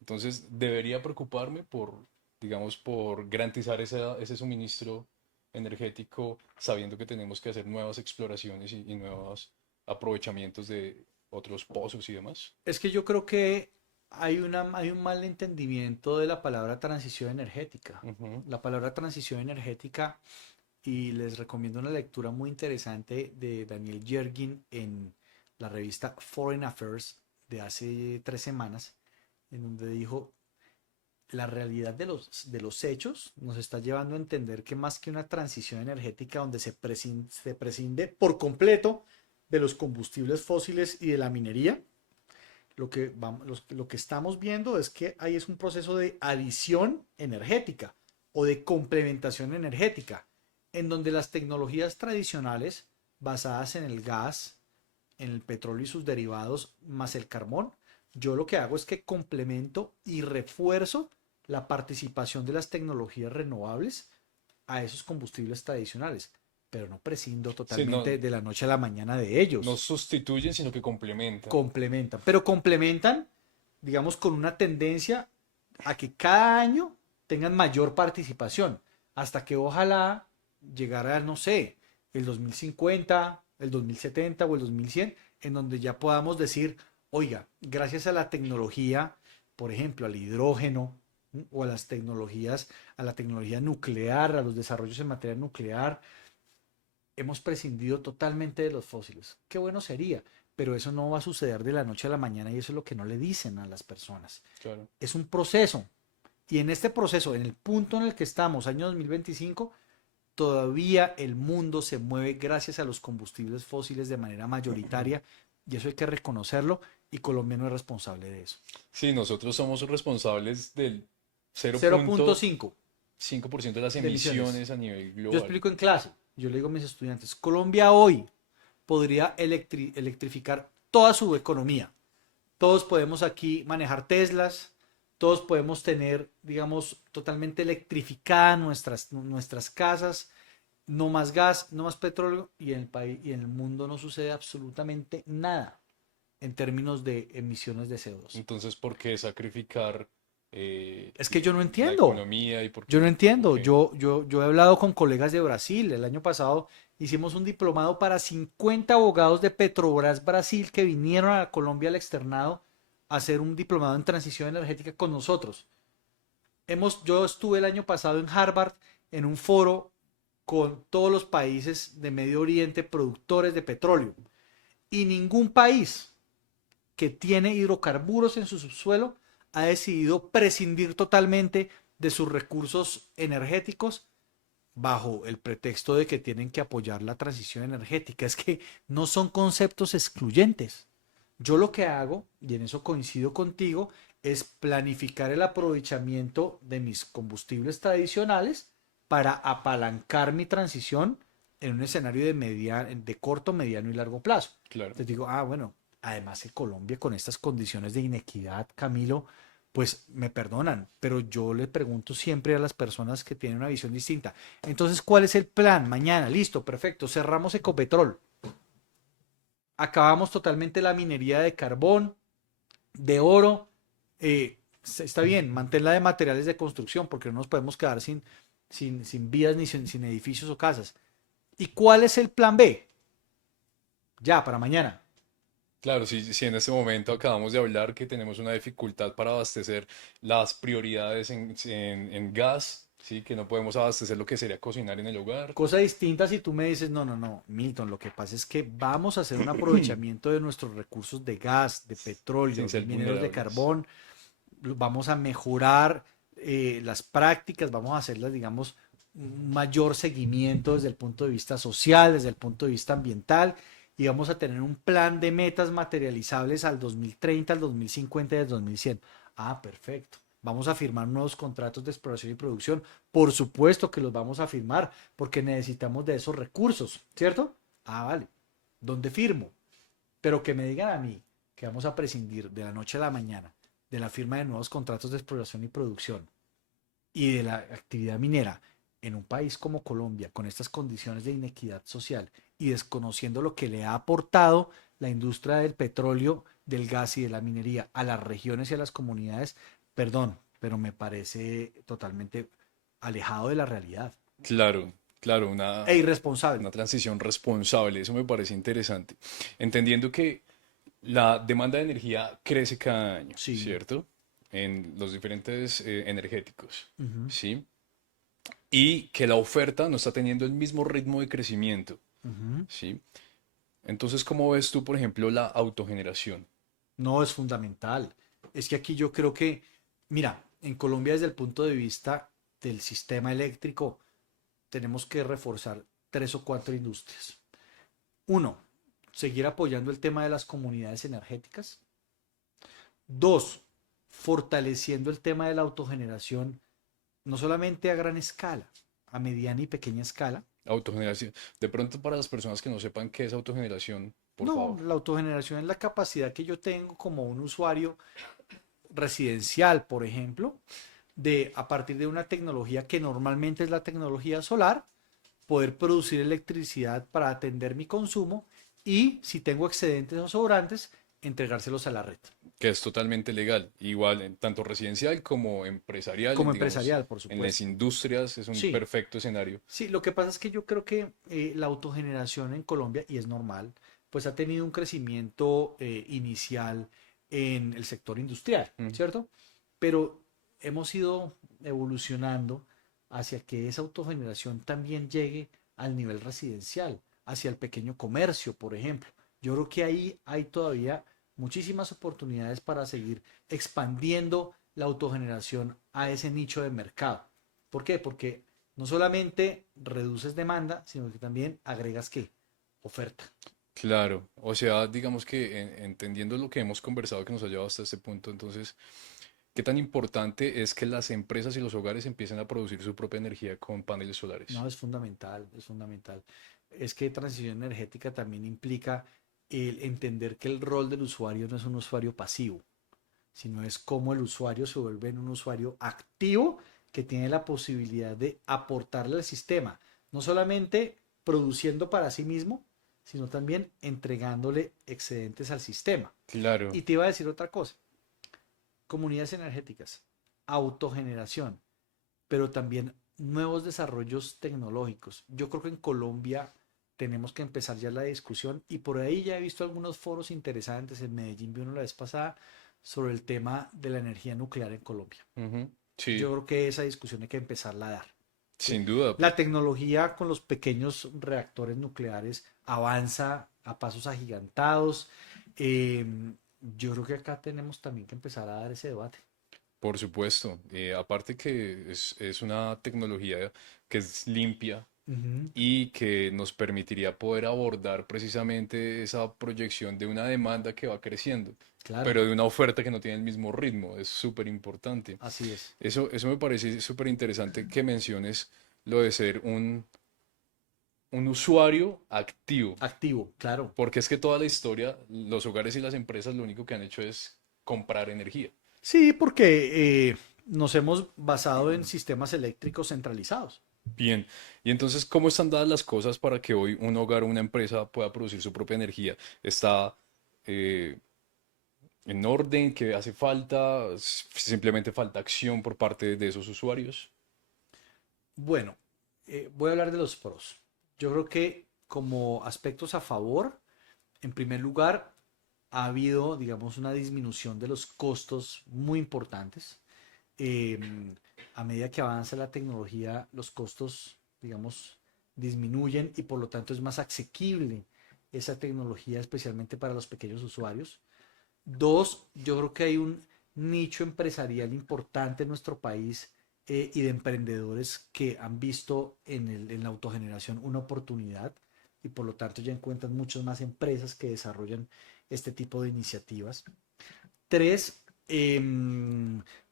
Entonces, debería preocuparme por, digamos, por garantizar ese suministro energético, sabiendo que tenemos que hacer nuevas exploraciones y nuevos aprovechamientos de otros pozos y demás. Es que yo creo que hay un mal entendimiento de la palabra transición energética. Ujú. La palabra transición energética, y les recomiendo una lectura muy interesante de Daniel Yergin en la revista Foreign Affairs de hace 3 semanas, en donde dijo, la realidad de los hechos nos está llevando a entender que más que una transición energética donde se prescinde por completo de los combustibles fósiles y de la minería, lo que estamos viendo es que ahí es un proceso de adición energética o de complementación energética, en donde las tecnologías tradicionales basadas en el gas, en el petróleo y sus derivados, más el carbón, yo lo que hago es que complemento y refuerzo la participación de las tecnologías renovables a esos combustibles tradicionales, pero no prescindo Sí, totalmente de la noche a la mañana de no ellos. sustituyen, sino que complementan. Complementan, pero complementan, digamos, con una tendencia a que cada año tengan mayor participación, hasta que ojalá llegara, no sé, el 2050, el 2070 o el 2100, en donde ya podamos decir, oiga, gracias a la tecnología, por ejemplo, al hidrógeno o a las tecnologías, a la tecnología nuclear, a los desarrollos en materia nuclear, hemos prescindido totalmente de los fósiles. Qué bueno sería, pero eso no va a suceder de la noche a la mañana y eso es lo que no le dicen a las personas. Claro. Es un proceso. Y en este proceso, en el punto en el que estamos, año 2025, todavía el mundo se mueve gracias a los combustibles fósiles de manera mayoritaria y eso hay que reconocerlo y Colombia no es responsable de eso. Sí, nosotros somos responsables del 0.5 0.5% de las de emisiones. emisiones a nivel Yo global. explico en clase, yo le digo a mis estudiantes, Colombia hoy podría electrificar toda su economía. Todos podemos aquí manejar Teslas, todos podemos tener, digamos, totalmente electrificadas nuestras casas, no más gas, no más petróleo, y en el país y en el mundo no sucede absolutamente nada en términos de emisiones de CO2. Entonces, ¿por qué sacrificar Es que yo no la entiendo. economía y por Yo no qué? entiendo. Ok. Yo he hablado con colegas de Brasil. El año pasado hicimos un diplomado para 50 abogados de Petrobras Brasil que vinieron a Colombia al externado a hacer un diplomado en transición energética con nosotros. Yo estuve el año pasado en Harvard en un foro con todos los países de Medio Oriente productores de petróleo. Y ningún país que tiene hidrocarburos en su subsuelo ha decidido prescindir totalmente de sus recursos energéticos bajo el pretexto de que tienen que apoyar la transición energética. Es que no son conceptos excluyentes. Yo lo que hago, y en eso coincido contigo, es planificar el aprovechamiento de mis combustibles tradicionales para apalancar mi transición en un escenario de corto, mediano y largo plazo. Claro. Entonces digo, bueno, además en Colombia con estas condiciones de inequidad, Camilo, pues me perdonan, pero yo le pregunto siempre a las personas que tienen una visión distinta. Entonces, ¿cuál es el plan? Mañana, listo, perfecto, cerramos Ecopetrol, acabamos totalmente la minería de carbón, de oro, está bien, manténla de materiales de construcción, porque no nos podemos quedar sin vías ni sin edificios o casas. ¿Y cuál es el plan B? Ya, para mañana. Claro, si en este momento acabamos de hablar que tenemos una dificultad para abastecer las prioridades en gas, ¿sí? Que no podemos abastecer lo que sería cocinar en el hogar. Cosa distinta si tú me dices, no, no, no, Milton, lo que pasa es que vamos a hacer un aprovechamiento de nuestros recursos de gas, de Sin petróleo, de ser mineros de vulnerables. carbón, vamos a mejorar las prácticas, vamos a hacerlas, digamos, un mayor seguimiento desde el punto de vista social, desde el punto de vista ambiental, y vamos a tener un plan de metas materializables al 2030, al 2050 y al 2100. Ah, perfecto. Vamos a firmar nuevos contratos de exploración y producción. Por supuesto que los vamos a firmar porque necesitamos de esos recursos, ¿cierto? Ah, vale. ¿Dónde firmo? Pero que me digan a mí que vamos a prescindir de la noche a la mañana de la firma de nuevos contratos de exploración y producción y de la actividad minera en un país como Colombia, con estas condiciones de inequidad social y desconociendo lo que le ha aportado la industria del petróleo, del gas y de la minería a las regiones y a las comunidades, perdón, pero me parece totalmente alejado de la realidad Claro, claro, e irresponsable. una transición responsable, eso me parece interesante. Entendiendo que la demanda de energía crece cada año, Sí. ¿cierto? En los diferentes energéticos, Uh -huh, ¿sí? Y que la oferta no está teniendo el mismo ritmo de crecimiento, uh -huh. ¿sí? Entonces, ¿cómo ves tú, por ejemplo, la autogeneración? No es fundamental. Es que aquí yo creo que, mira, en Colombia desde el punto de vista del sistema eléctrico, tenemos que reforzar tres o cuatro industrias. Uno, seguir apoyando el tema de las comunidades energéticas. Dos, fortaleciendo el tema de la autogeneración, no solamente a gran escala, a mediana y pequeña escala. Autogeneración. De pronto, para las personas que no sepan qué es autogeneración, por No, favor. la autogeneración es la capacidad que yo tengo como un usuario residencial, por ejemplo, de a partir de una tecnología que normalmente es la tecnología solar, poder producir electricidad para atender mi consumo y si tengo excedentes o sobrantes, entregárselos a la red. Que es totalmente legal, igual en tanto residencial como empresarial, Como digamos, empresarial, por en las supuesto. industrias es un Sí, perfecto escenario. sí, lo que pasa es que yo creo que la autogeneración en Colombia, y es normal, pues ha tenido un crecimiento inicial en el sector industrial, Mm. ¿cierto? Pero hemos ido evolucionando hacia que esa autogeneración también llegue al nivel residencial, hacia el pequeño comercio, por ejemplo. Yo creo que ahí hay todavía muchísimas oportunidades para seguir expandiendo la autogeneración a ese nicho de mercado. ¿Por qué? Porque no solamente reduces demanda, sino que también agregas qué? Oferta. Claro, o sea, digamos que entendiendo lo que hemos conversado que nos ha llevado hasta este punto, entonces ¿Qué tan importante es que las empresas y los hogares empiecen a producir su propia energía con paneles solares? No, es fundamental, es fundamental. Es que transición energética también implica el entender que el rol del usuario no es un usuario pasivo, sino es cómo el usuario se vuelve en un usuario activo que tiene la posibilidad de aportarle al sistema, no solamente produciendo para sí mismo, sino también entregándole excedentes al sistema. Claro. Y te iba a decir otra cosa, comunidades energéticas, autogeneración, pero también nuevos desarrollos tecnológicos. Yo creo que en Colombia tenemos que empezar ya la discusión y por ahí ya he visto algunos foros interesantes. En Medellín vi uno la vez pasada sobre el tema de la energía nuclear en Colombia. Ujú. Yo Sí, creo que esa discusión hay que empezarla a dar. ¿Sí? sin duda. La tecnología con los pequeños reactores nucleares avanza a pasos agigantados. Eh, yo creo que acá tenemos también que empezar a dar ese debate. Por supuesto. Aparte que es una tecnología que es limpia Ujú, y que nos permitiría poder abordar precisamente esa proyección de una demanda que va creciendo, claro, pero de una oferta que no tiene el mismo ritmo. Es súper importante. así es. Eso me parece súper interesante que menciones lo de ser un usuario activo, Activo, claro. porque es que toda la historia, los hogares y las empresas lo único que han hecho es comprar energía. Sí, porque nos hemos basado en sistemas eléctricos centralizados. Bien, y entonces, ¿cómo están dadas las cosas para que hoy un hogar o una empresa pueda producir su propia energía? ¿Está eh, en orden? ¿Qué hace falta? ¿Simplemente falta acción por parte de esos usuarios? Bueno, voy a hablar de los pros. Yo creo que como aspectos a favor, en primer lugar, ha habido, digamos, una disminución de los costos muy importantes. Eh, a medida que avanza la tecnología, los costos, digamos, disminuyen y por lo tanto es más asequible esa tecnología, especialmente para los pequeños usuarios. Dos, yo creo que hay un nicho empresarial importante en nuestro país y de emprendedores que han visto en la autogeneración una oportunidad y por lo tanto ya encuentran muchas más empresas que desarrollan este tipo de iniciativas. Tres,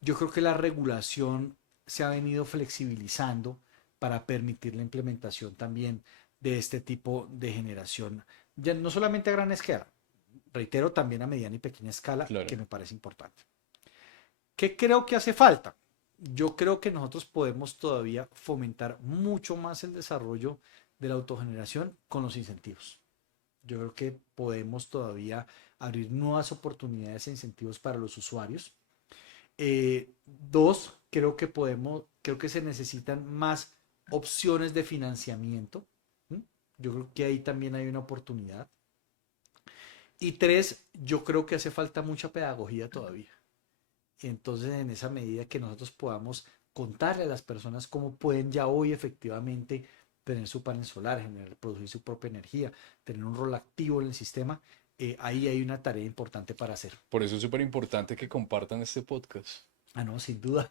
yo creo que la regulación se ha venido flexibilizando para permitir la implementación también de este tipo de generación, ya no solamente a gran escala, reitero, también a mediana y pequeña escala, Claro, que me parece importante. ¿Qué creo que hace falta? Yo creo que nosotros podemos todavía fomentar mucho más el desarrollo de la autogeneración con los incentivos. Yo creo que podemos todavía abrir nuevas oportunidades e incentivos para los usuarios. Dos, creo que se necesitan más opciones de financiamiento. ¿Mm? Yo creo que ahí también hay una oportunidad. Y tres, yo creo que hace falta mucha pedagogía todavía. Entonces, en esa medida que nosotros podamos contarle a las personas cómo pueden ya hoy efectivamente tener su panel solar, generar, producir su propia energía, tener un rol activo en el sistema, ahí hay una tarea importante para hacer. por eso es súper importante que compartan este podcast. Ah, no, sin duda.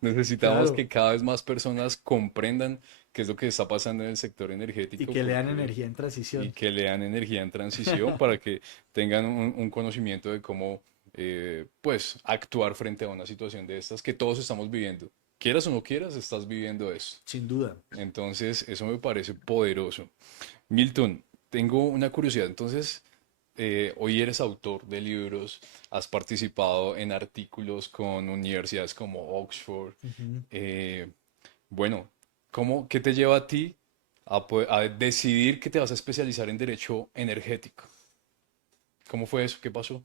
Necesitamos Claro. que cada vez más personas comprendan qué es lo que está pasando en el sector Y energético que lean porque, energía en y transición. que lean energía en transición para que tengan un conocimiento de cómo pues actuar frente a una situación de estas que todos estamos viviendo. Quieras o no quieras, estás viviendo eso. Sin duda. Entonces, eso me parece poderoso. Milton, tengo una curiosidad. Entonces, hoy eres autor de libros, has participado en artículos con universidades como Oxford. Ujú. eh, bueno, ¿qué te lleva a ti a decidir que te vas a especializar en derecho energético? ¿Cómo fue eso? ¿Qué pasó?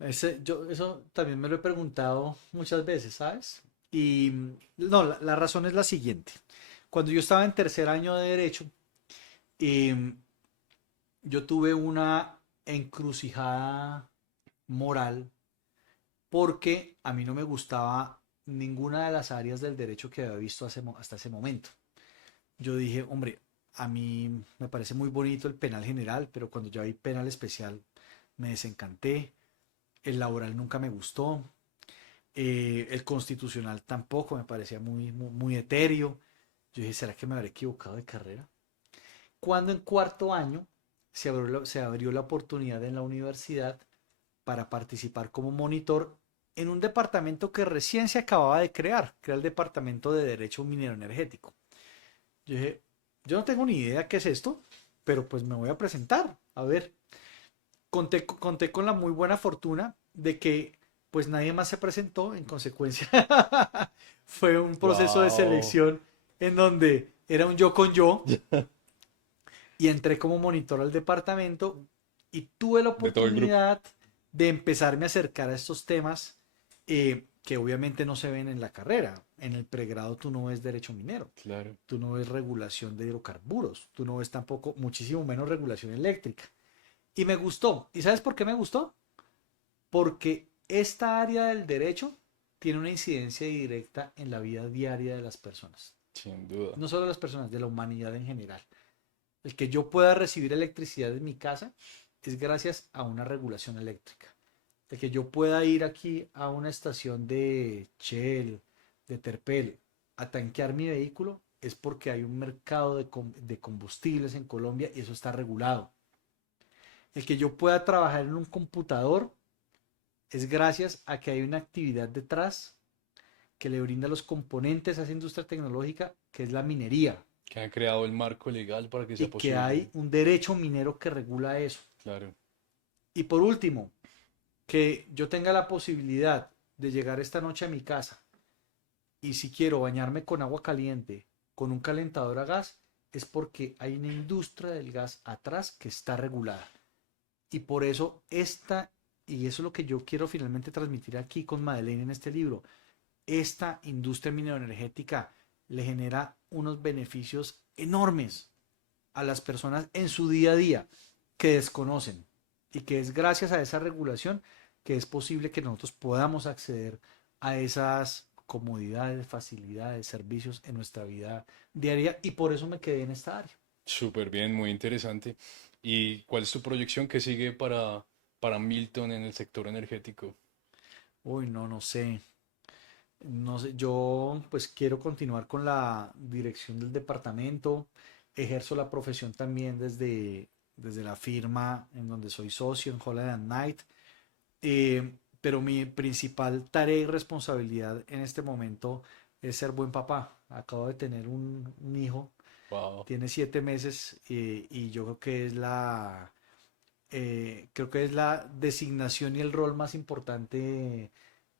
Eso también me lo he preguntado muchas veces, ¿sabes? Y no, la razón es la siguiente. Cuando yo estaba en tercer año de derecho, em, yo tuve una encrucijada moral porque a mí no me gustaba ninguna de las áreas del derecho que había visto hasta ese momento. Yo dije, hombre, a mí me parece muy bonito el penal general, pero cuando ya vi penal especial me desencanté. El laboral nunca me gustó. El constitucional tampoco me parecía muy etéreo. Yo dije, ¿será que me habré equivocado de carrera? Cuando en cuarto año se abrió la oportunidad en la universidad para participar como monitor en un departamento que recién se acababa de crear, que era el Departamento de Derecho Minero Energético. Yo dije, yo no tengo ni idea qué es esto, pero pues me voy a presentar. A ver, conté con la muy buena fortuna de que pues nadie más se presentó, en consecuencia fue un proceso de Wow. selección en donde era un yo con yo y entré como monitor al departamento y tuve la De todo el grupo. oportunidad de empezarme a acercar a estos temas que obviamente no se ven en la carrera. En el pregrado tú no ves derecho minero, Claro. tú no ves regulación de hidrocarburos, tú no ves tampoco, muchísimo menos regulación eléctrica. Y me gustó. ¿Y sabes por qué me gustó? Porque esta área del derecho tiene una incidencia directa en la vida diaria de las personas. Sin duda. No solo de las personas, de la humanidad en general. El que yo pueda recibir electricidad en mi casa es gracias a una regulación eléctrica. El que yo pueda ir aquí a una estación de Shell, de Terpel, a tanquear mi vehículo es porque hay un mercado de combustibles en Colombia y eso está regulado. El que yo pueda trabajar en un computador es gracias a que hay una actividad detrás que le brinda los componentes a esa industria tecnológica, que es la minería, Que han creado el marco legal para que sea y que posible. hay un derecho minero que regula eso. Claro. Y por último, que yo tenga la posibilidad de llegar esta noche a mi casa y si quiero bañarme con agua caliente, con un calentador a gas, es porque hay una industria del gas atrás que está regulada. Y por eso y eso es lo que yo quiero finalmente transmitir aquí con Madeleine en este libro, esta industria mineroenergética le genera unos beneficios enormes a las personas en su día a día que desconocen y que es gracias a esa regulación que es posible que nosotros podamos acceder a esas comodidades, facilidades, servicios en nuestra vida diaria y por eso me quedé en esta área. Súper bien, muy interesante. ¿Y cuál es tu proyección que sigue para Milton en el sector energético? Uy, no, no sé. No sé, yo pues quiero continuar con la dirección del departamento, ejerzo la profesión también desde la firma en donde soy socio en Holland and Knight, pero mi principal tarea y responsabilidad en este momento es ser buen papá. Acabo de tener un hijo, Wow, tiene 7 meses y yo creo que es la designación y el rol más importante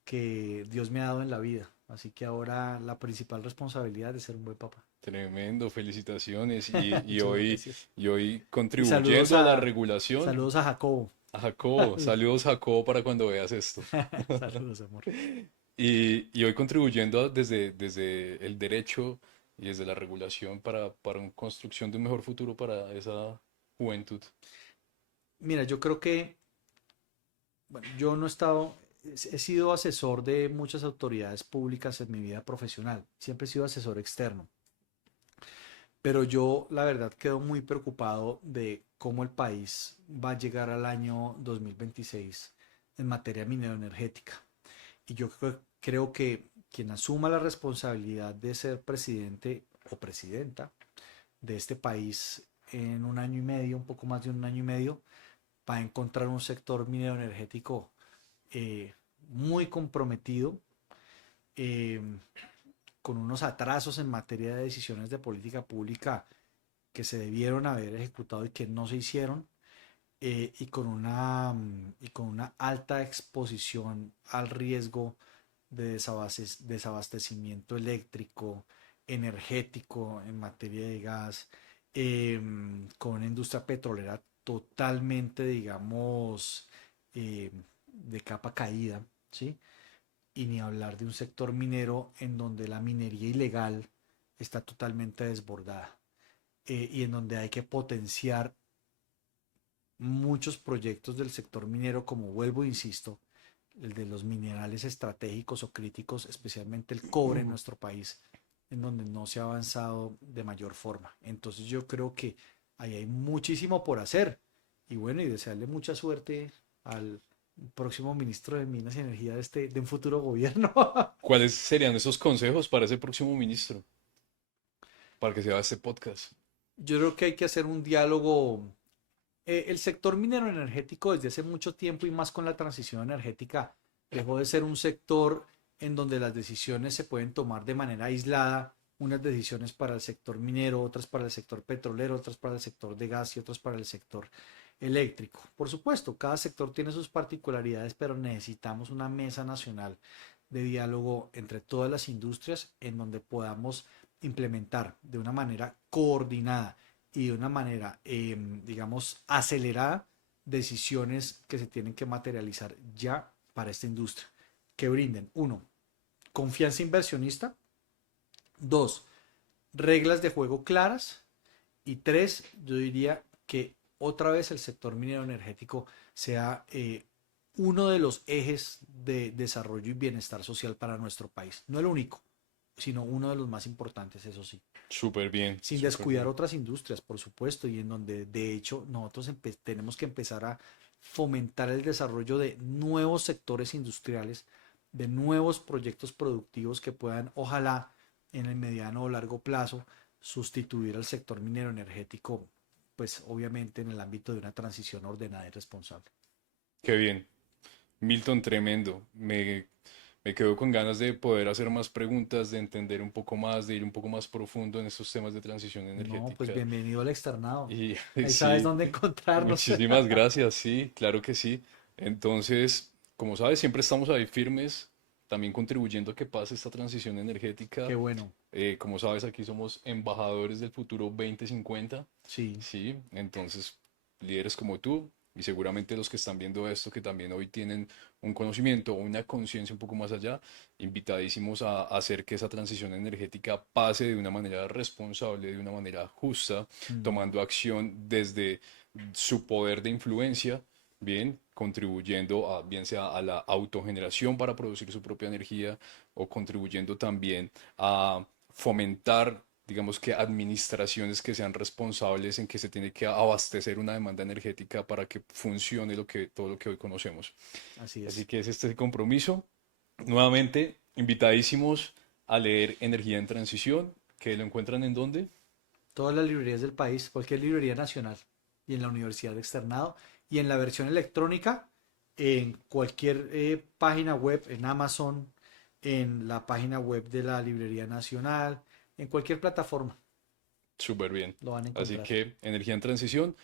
que Dios me ha dado en la vida. Así que ahora la principal responsabilidad es ser un buen papá. tremendo, felicitaciones. Muchas gracias. Y hoy Y contribuyendo a la regulación, saludos a Jacobo. a Jacobo, saludos Jacobo para cuando veas esto. Saludos, amor. Y hoy contribuyendo desde el derecho y desde la regulación para una construcción de un mejor futuro para esa juventud. Mira, yo creo que, bueno, yo no he estado, he sido asesor de muchas autoridades públicas en mi vida profesional. Siempre he sido asesor externo. Pero yo, la verdad, quedo muy preocupado de cómo el país va a llegar al año 2026 en materia minero-energética. Y yo creo que quien asuma la responsabilidad de ser presidente o presidenta de este país en un año y medio, un poco más de un año y medio, va a encontrar un sector minero energético muy comprometido, eh, con unos atrasos en materia de decisiones de política pública que se debieron haber ejecutado y que no se hicieron, y con una alta exposición al riesgo de desabastecimiento eléctrico, energético en materia de gas, con una industria petrolera totalmente, digamos, de capa caída, ¿sí? Y ni hablar de un sector minero en donde la minería ilegal está totalmente desbordada, y en donde hay que potenciar muchos proyectos del sector minero, como vuelvo, e insisto, el de los minerales estratégicos o críticos, especialmente el cobre en nuestro país, en donde no se ha avanzado de mayor forma. Entonces yo creo que ahí hay muchísimo por hacer. Y bueno, y desearle mucha suerte al próximo ministro de Minas y Energía de un futuro gobierno. ¿Cuáles serían esos consejos para ese próximo ministro? Para que se haga este podcast. Yo creo que hay que hacer un diálogo El sector minero energético desde hace mucho tiempo y más con la transición energética dejó de ser un sector en donde las decisiones se pueden tomar de manera aislada, unas decisiones para el sector minero, otras para el sector petrolero, otras para el sector de gas y otras para el sector eléctrico. Por supuesto, cada sector tiene sus particularidades, pero necesitamos una mesa nacional de diálogo entre todas las industrias en donde podamos implementar de una manera coordinada y de una manera, digamos, acelerada decisiones que se tienen que materializar ya para esta industria, que brinden, uno, confianza inversionista, dos, reglas de juego claras y tres, yo diría que otra vez el sector minero energético sea uno de los ejes de desarrollo y bienestar social para nuestro país. No el único, sino uno de los más importantes, eso sí, Súper bien, sin súper descuidar bien. otras industrias, por supuesto, y en donde de hecho nosotros tenemos que empezar a fomentar el desarrollo de nuevos sectores industriales, de nuevos proyectos productivos que puedan, ojalá, en el mediano o largo plazo, sustituir al sector minero energético, pues obviamente en el ámbito de una transición ordenada y responsable. Qué bien. Milton, tremendo. Me quedo con ganas de poder hacer más preguntas, de entender un poco más, de ir un poco más profundo en estos temas de transición No, pues energética. bienvenido al externado. Y Ahí sabes sí, dónde encontrarnos. muchísimas gracias, sí, claro que sí. Entonces, como sabes, siempre estamos ahí firmes, también contribuyendo a que pase esta transición Qué energética. bueno. Como sabes, aquí somos embajadores del futuro 2050, Sí, ¿sí? Entonces, líderes como tú y seguramente los que están viendo esto, que también hoy tienen un conocimiento o una conciencia un poco más allá, invitadísimos a hacer que esa transición energética pase de una manera responsable, de una manera justa, mm, tomando acción desde su poder de influencia, bien, contribuyendo a, bien sea a la autogeneración para producir su propia energía o contribuyendo también a fomentar, digamos que administraciones que sean responsables en que se tiene que abastecer una demanda energética para que funcione todo lo que hoy conocemos. así Así es. que es este compromiso. Nuevamente, invitadísimos a leer Energía en Transición, que lo encuentran en dónde. Todas las librerías del país, cualquier librería nacional y en la Universidad de Externado y en la versión electrónica en cualquier página web, en Amazon, en la página web de la Librería Nacional, en cualquier plataforma Súper bien. lo van a Así encontrar. que Energía en Transición,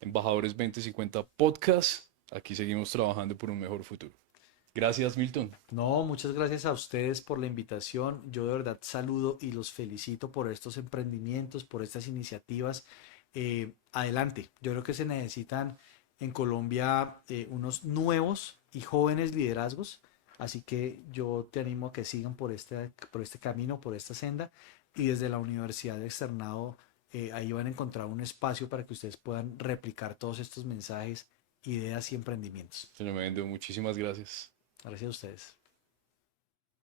Embajadores 2050 Podcast. Aquí seguimos trabajando por un mejor futuro. Gracias, Milton. No, muchas gracias a ustedes por la invitación. Yo de verdad saludo y los felicito por estos emprendimientos, por estas iniciativas. Adelante, yo creo que se necesitan en Colombia unos nuevos y jóvenes liderazgos, así que yo te animo a que sigan por este camino, por esta senda, y desde la Universidad de Externado ahí van a encontrar un espacio para que ustedes puedan replicar todos estos mensajes, ideas y emprendimientos. Tremendo. Muchísimas gracias. Gracias a ustedes.